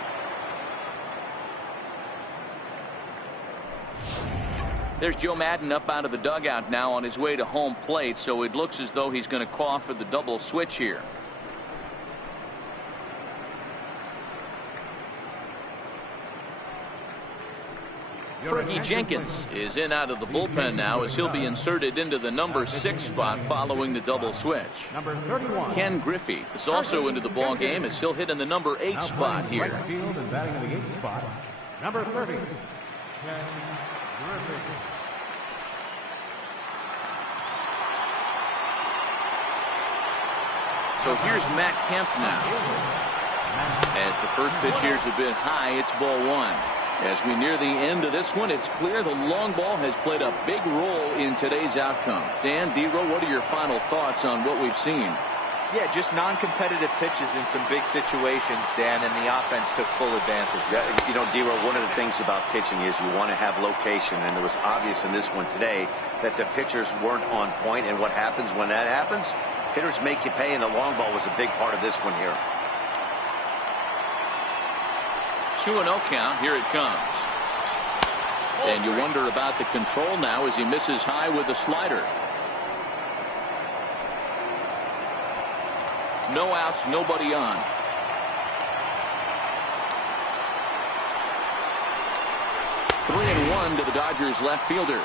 There's Joe Madden up out of the dugout now on his way to home plate, so it looks as though he's going to call for the double switch here. Fergie Jenkins is in out of the bullpen now as he'll be inserted into the number 6 spot following the double switch. Number 31. Ken Griffey is also into the ball game as he'll hit in the number 8 spot here. Right field and batting in the 8th spot. Number 30. Ken Griffey. So here's Matt Kemp now. As the first pitch here is a bit high, it's ball one. As we near the end of this one, it's clear the long ball has played a big role in today's outcome. Dan, D-Row, what are your final thoughts on what we've seen? Yeah, just non-competitive pitches in some big situations, Dan, and the offense took full advantage. Yeah, you know, D-Row, one of the things about pitching is you want to have location, and it was obvious in this one today that the pitchers weren't on point, and what happens when that happens? Hitters make you pay, and the long ball was a big part of this one here. 2-0 count. Here it comes. And you wonder about the control now as he misses high with the slider. No outs, nobody on. Three and one to the Dodgers left fielder.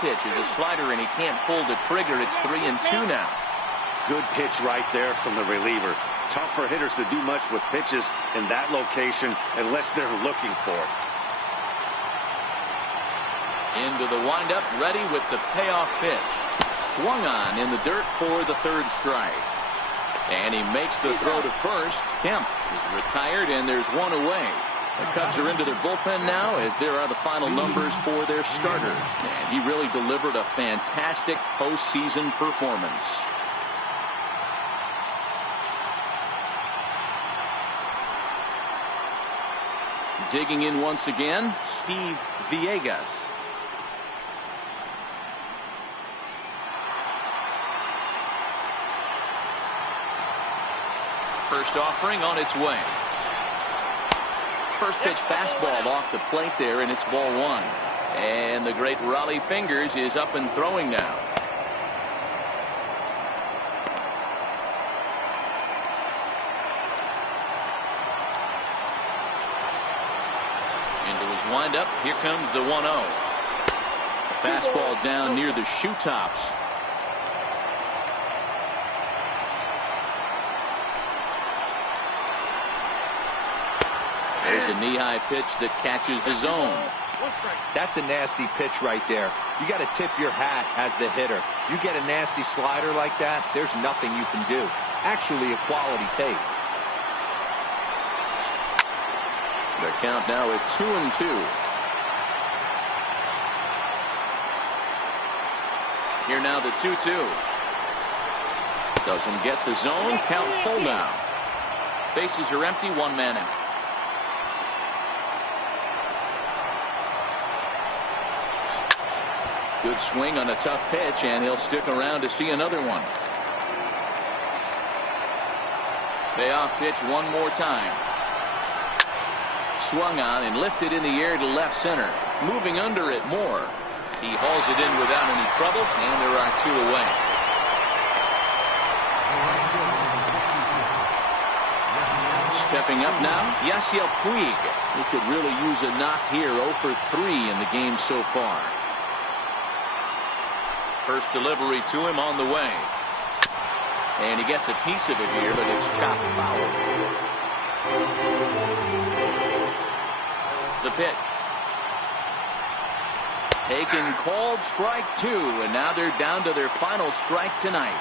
Pitch is a slider, and he can't pull the trigger. It's 3-2 now. Good pitch right there from the reliever. Tough for hitters to do much with pitches in that location unless they're looking for it. Into the windup, ready with the payoff pitch. Swung on in the dirt for the third strike. And he makes the throw to first. Kemp is retired, and there's one away. The Cubs are into their bullpen now, as there are the final numbers for their starter. And he really delivered a fantastic postseason performance. Digging in once again, Steve Villegas. First offering on its way. First pitch fastball off the plate there, and it's ball one. And the great Raleigh Fingers is up and throwing now. Into his windup. Here comes the 1-0. Fastball down near the shoe tops. There's a knee-high pitch that catches the zone. That's a nasty pitch right there. You got to tip your hat as the hitter. You get a nasty slider like that, there's nothing you can do. Actually, a quality take. The count now at 2-2. Here now the 2-2. Doesn't get the zone. Count full now. Bases are empty. One man out. Good swing on a tough pitch, and he'll stick around to see another one. Payoff pitch one more time. Swung on and lifted in the air to left center. Moving under it more. He hauls it in without any trouble, and there are two away. Stepping up now, Yasiel Puig. He could really use a knock here. 0 for 3 in the game so far. First delivery to him on the way. And he gets a piece of it here, but it's chopped foul. The pitch. Taken, called, strike two, and now they're down to their final strike tonight.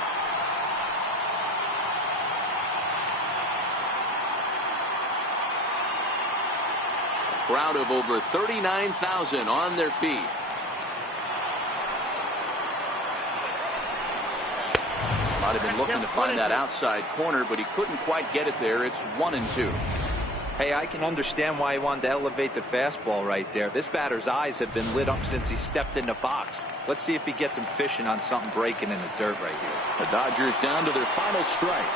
A crowd of over 39,000 on their feet. Might have been looking to find that outside corner, but he couldn't quite get it there. It's 1-2. Hey, I can understand why he wanted to elevate the fastball right there. This batter's eyes have been lit up since he stepped in the box. Let's see if he gets him fishing on something breaking in the dirt right here. The Dodgers down to their final strike.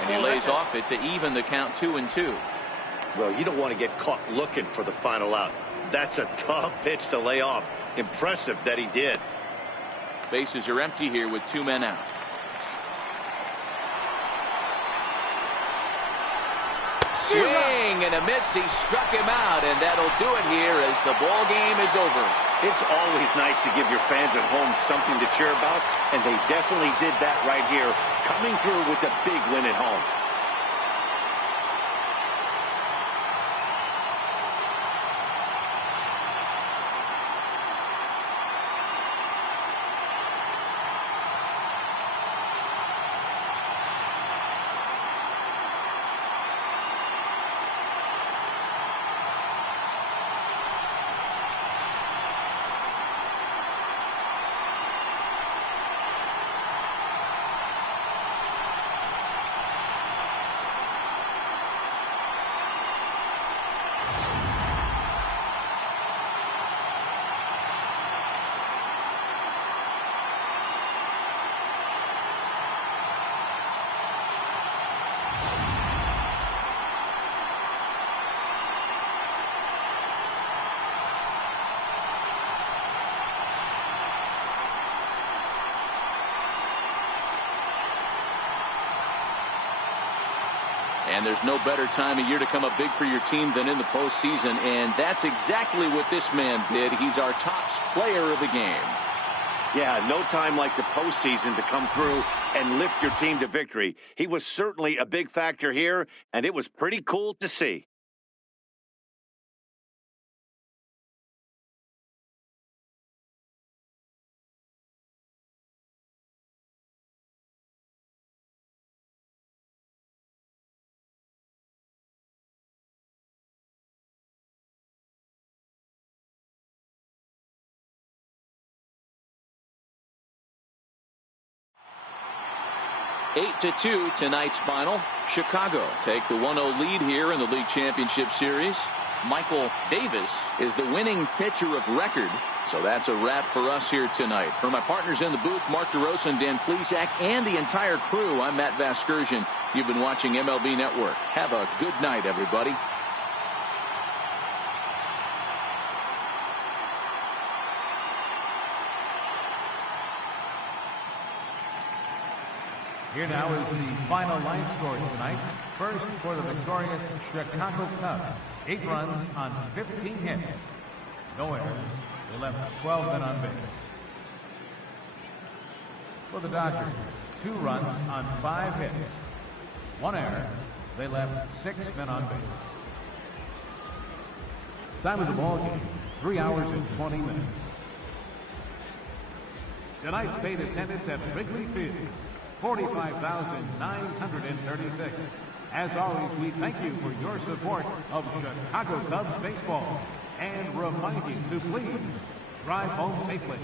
And he lays off it to even the count 2-2. Well, you don't want to get caught looking for the final out. That's a tough pitch to lay off. Impressive that he did. Bases are empty here with two men out. Swing and a miss. He struck him out, and that'll do it here as the ball game is over. It's always nice to give your fans at home something to cheer about, and they definitely did that right here, coming through with a big win at home. And there's no better time of year to come up big for your team than in the postseason, and that's exactly what this man did. He's our top player of the game. Yeah, no time like the postseason to come through and lift your team to victory. He was certainly a big factor here, and it was pretty cool to see. Eight to 2 tonight's final. Chicago take the 1-0 lead here in the league championship series. Michael Davis is the winning pitcher of record. So that's a wrap for us here tonight. For my partners in the booth, Mark DeRosa and Dan Plesac, and the entire crew, I'm Matt Vasgersian. You've been watching MLB Network. Have a good night, everybody. Here now is the final line score tonight. First for the victorious Chicago Cubs. 8 runs on 15 hits. No errors. They left 12 men on base. For the Dodgers, 2 runs on 5 hits. 1 error. They left 6 men on base. Time of the ball game, 3 hours and 20 minutes. Tonight's paid attendance at Wrigley Field, 45,936. As always, we thank you for your support of Chicago Cubs baseball and remind you to please drive home safely.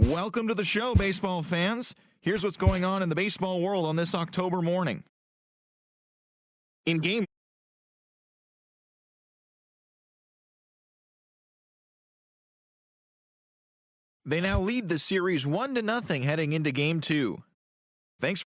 Welcome to the show, baseball fans. Here's what's going on in the baseball world on this October morning. In game they now lead the series 1-0 heading into Game 2. Thanks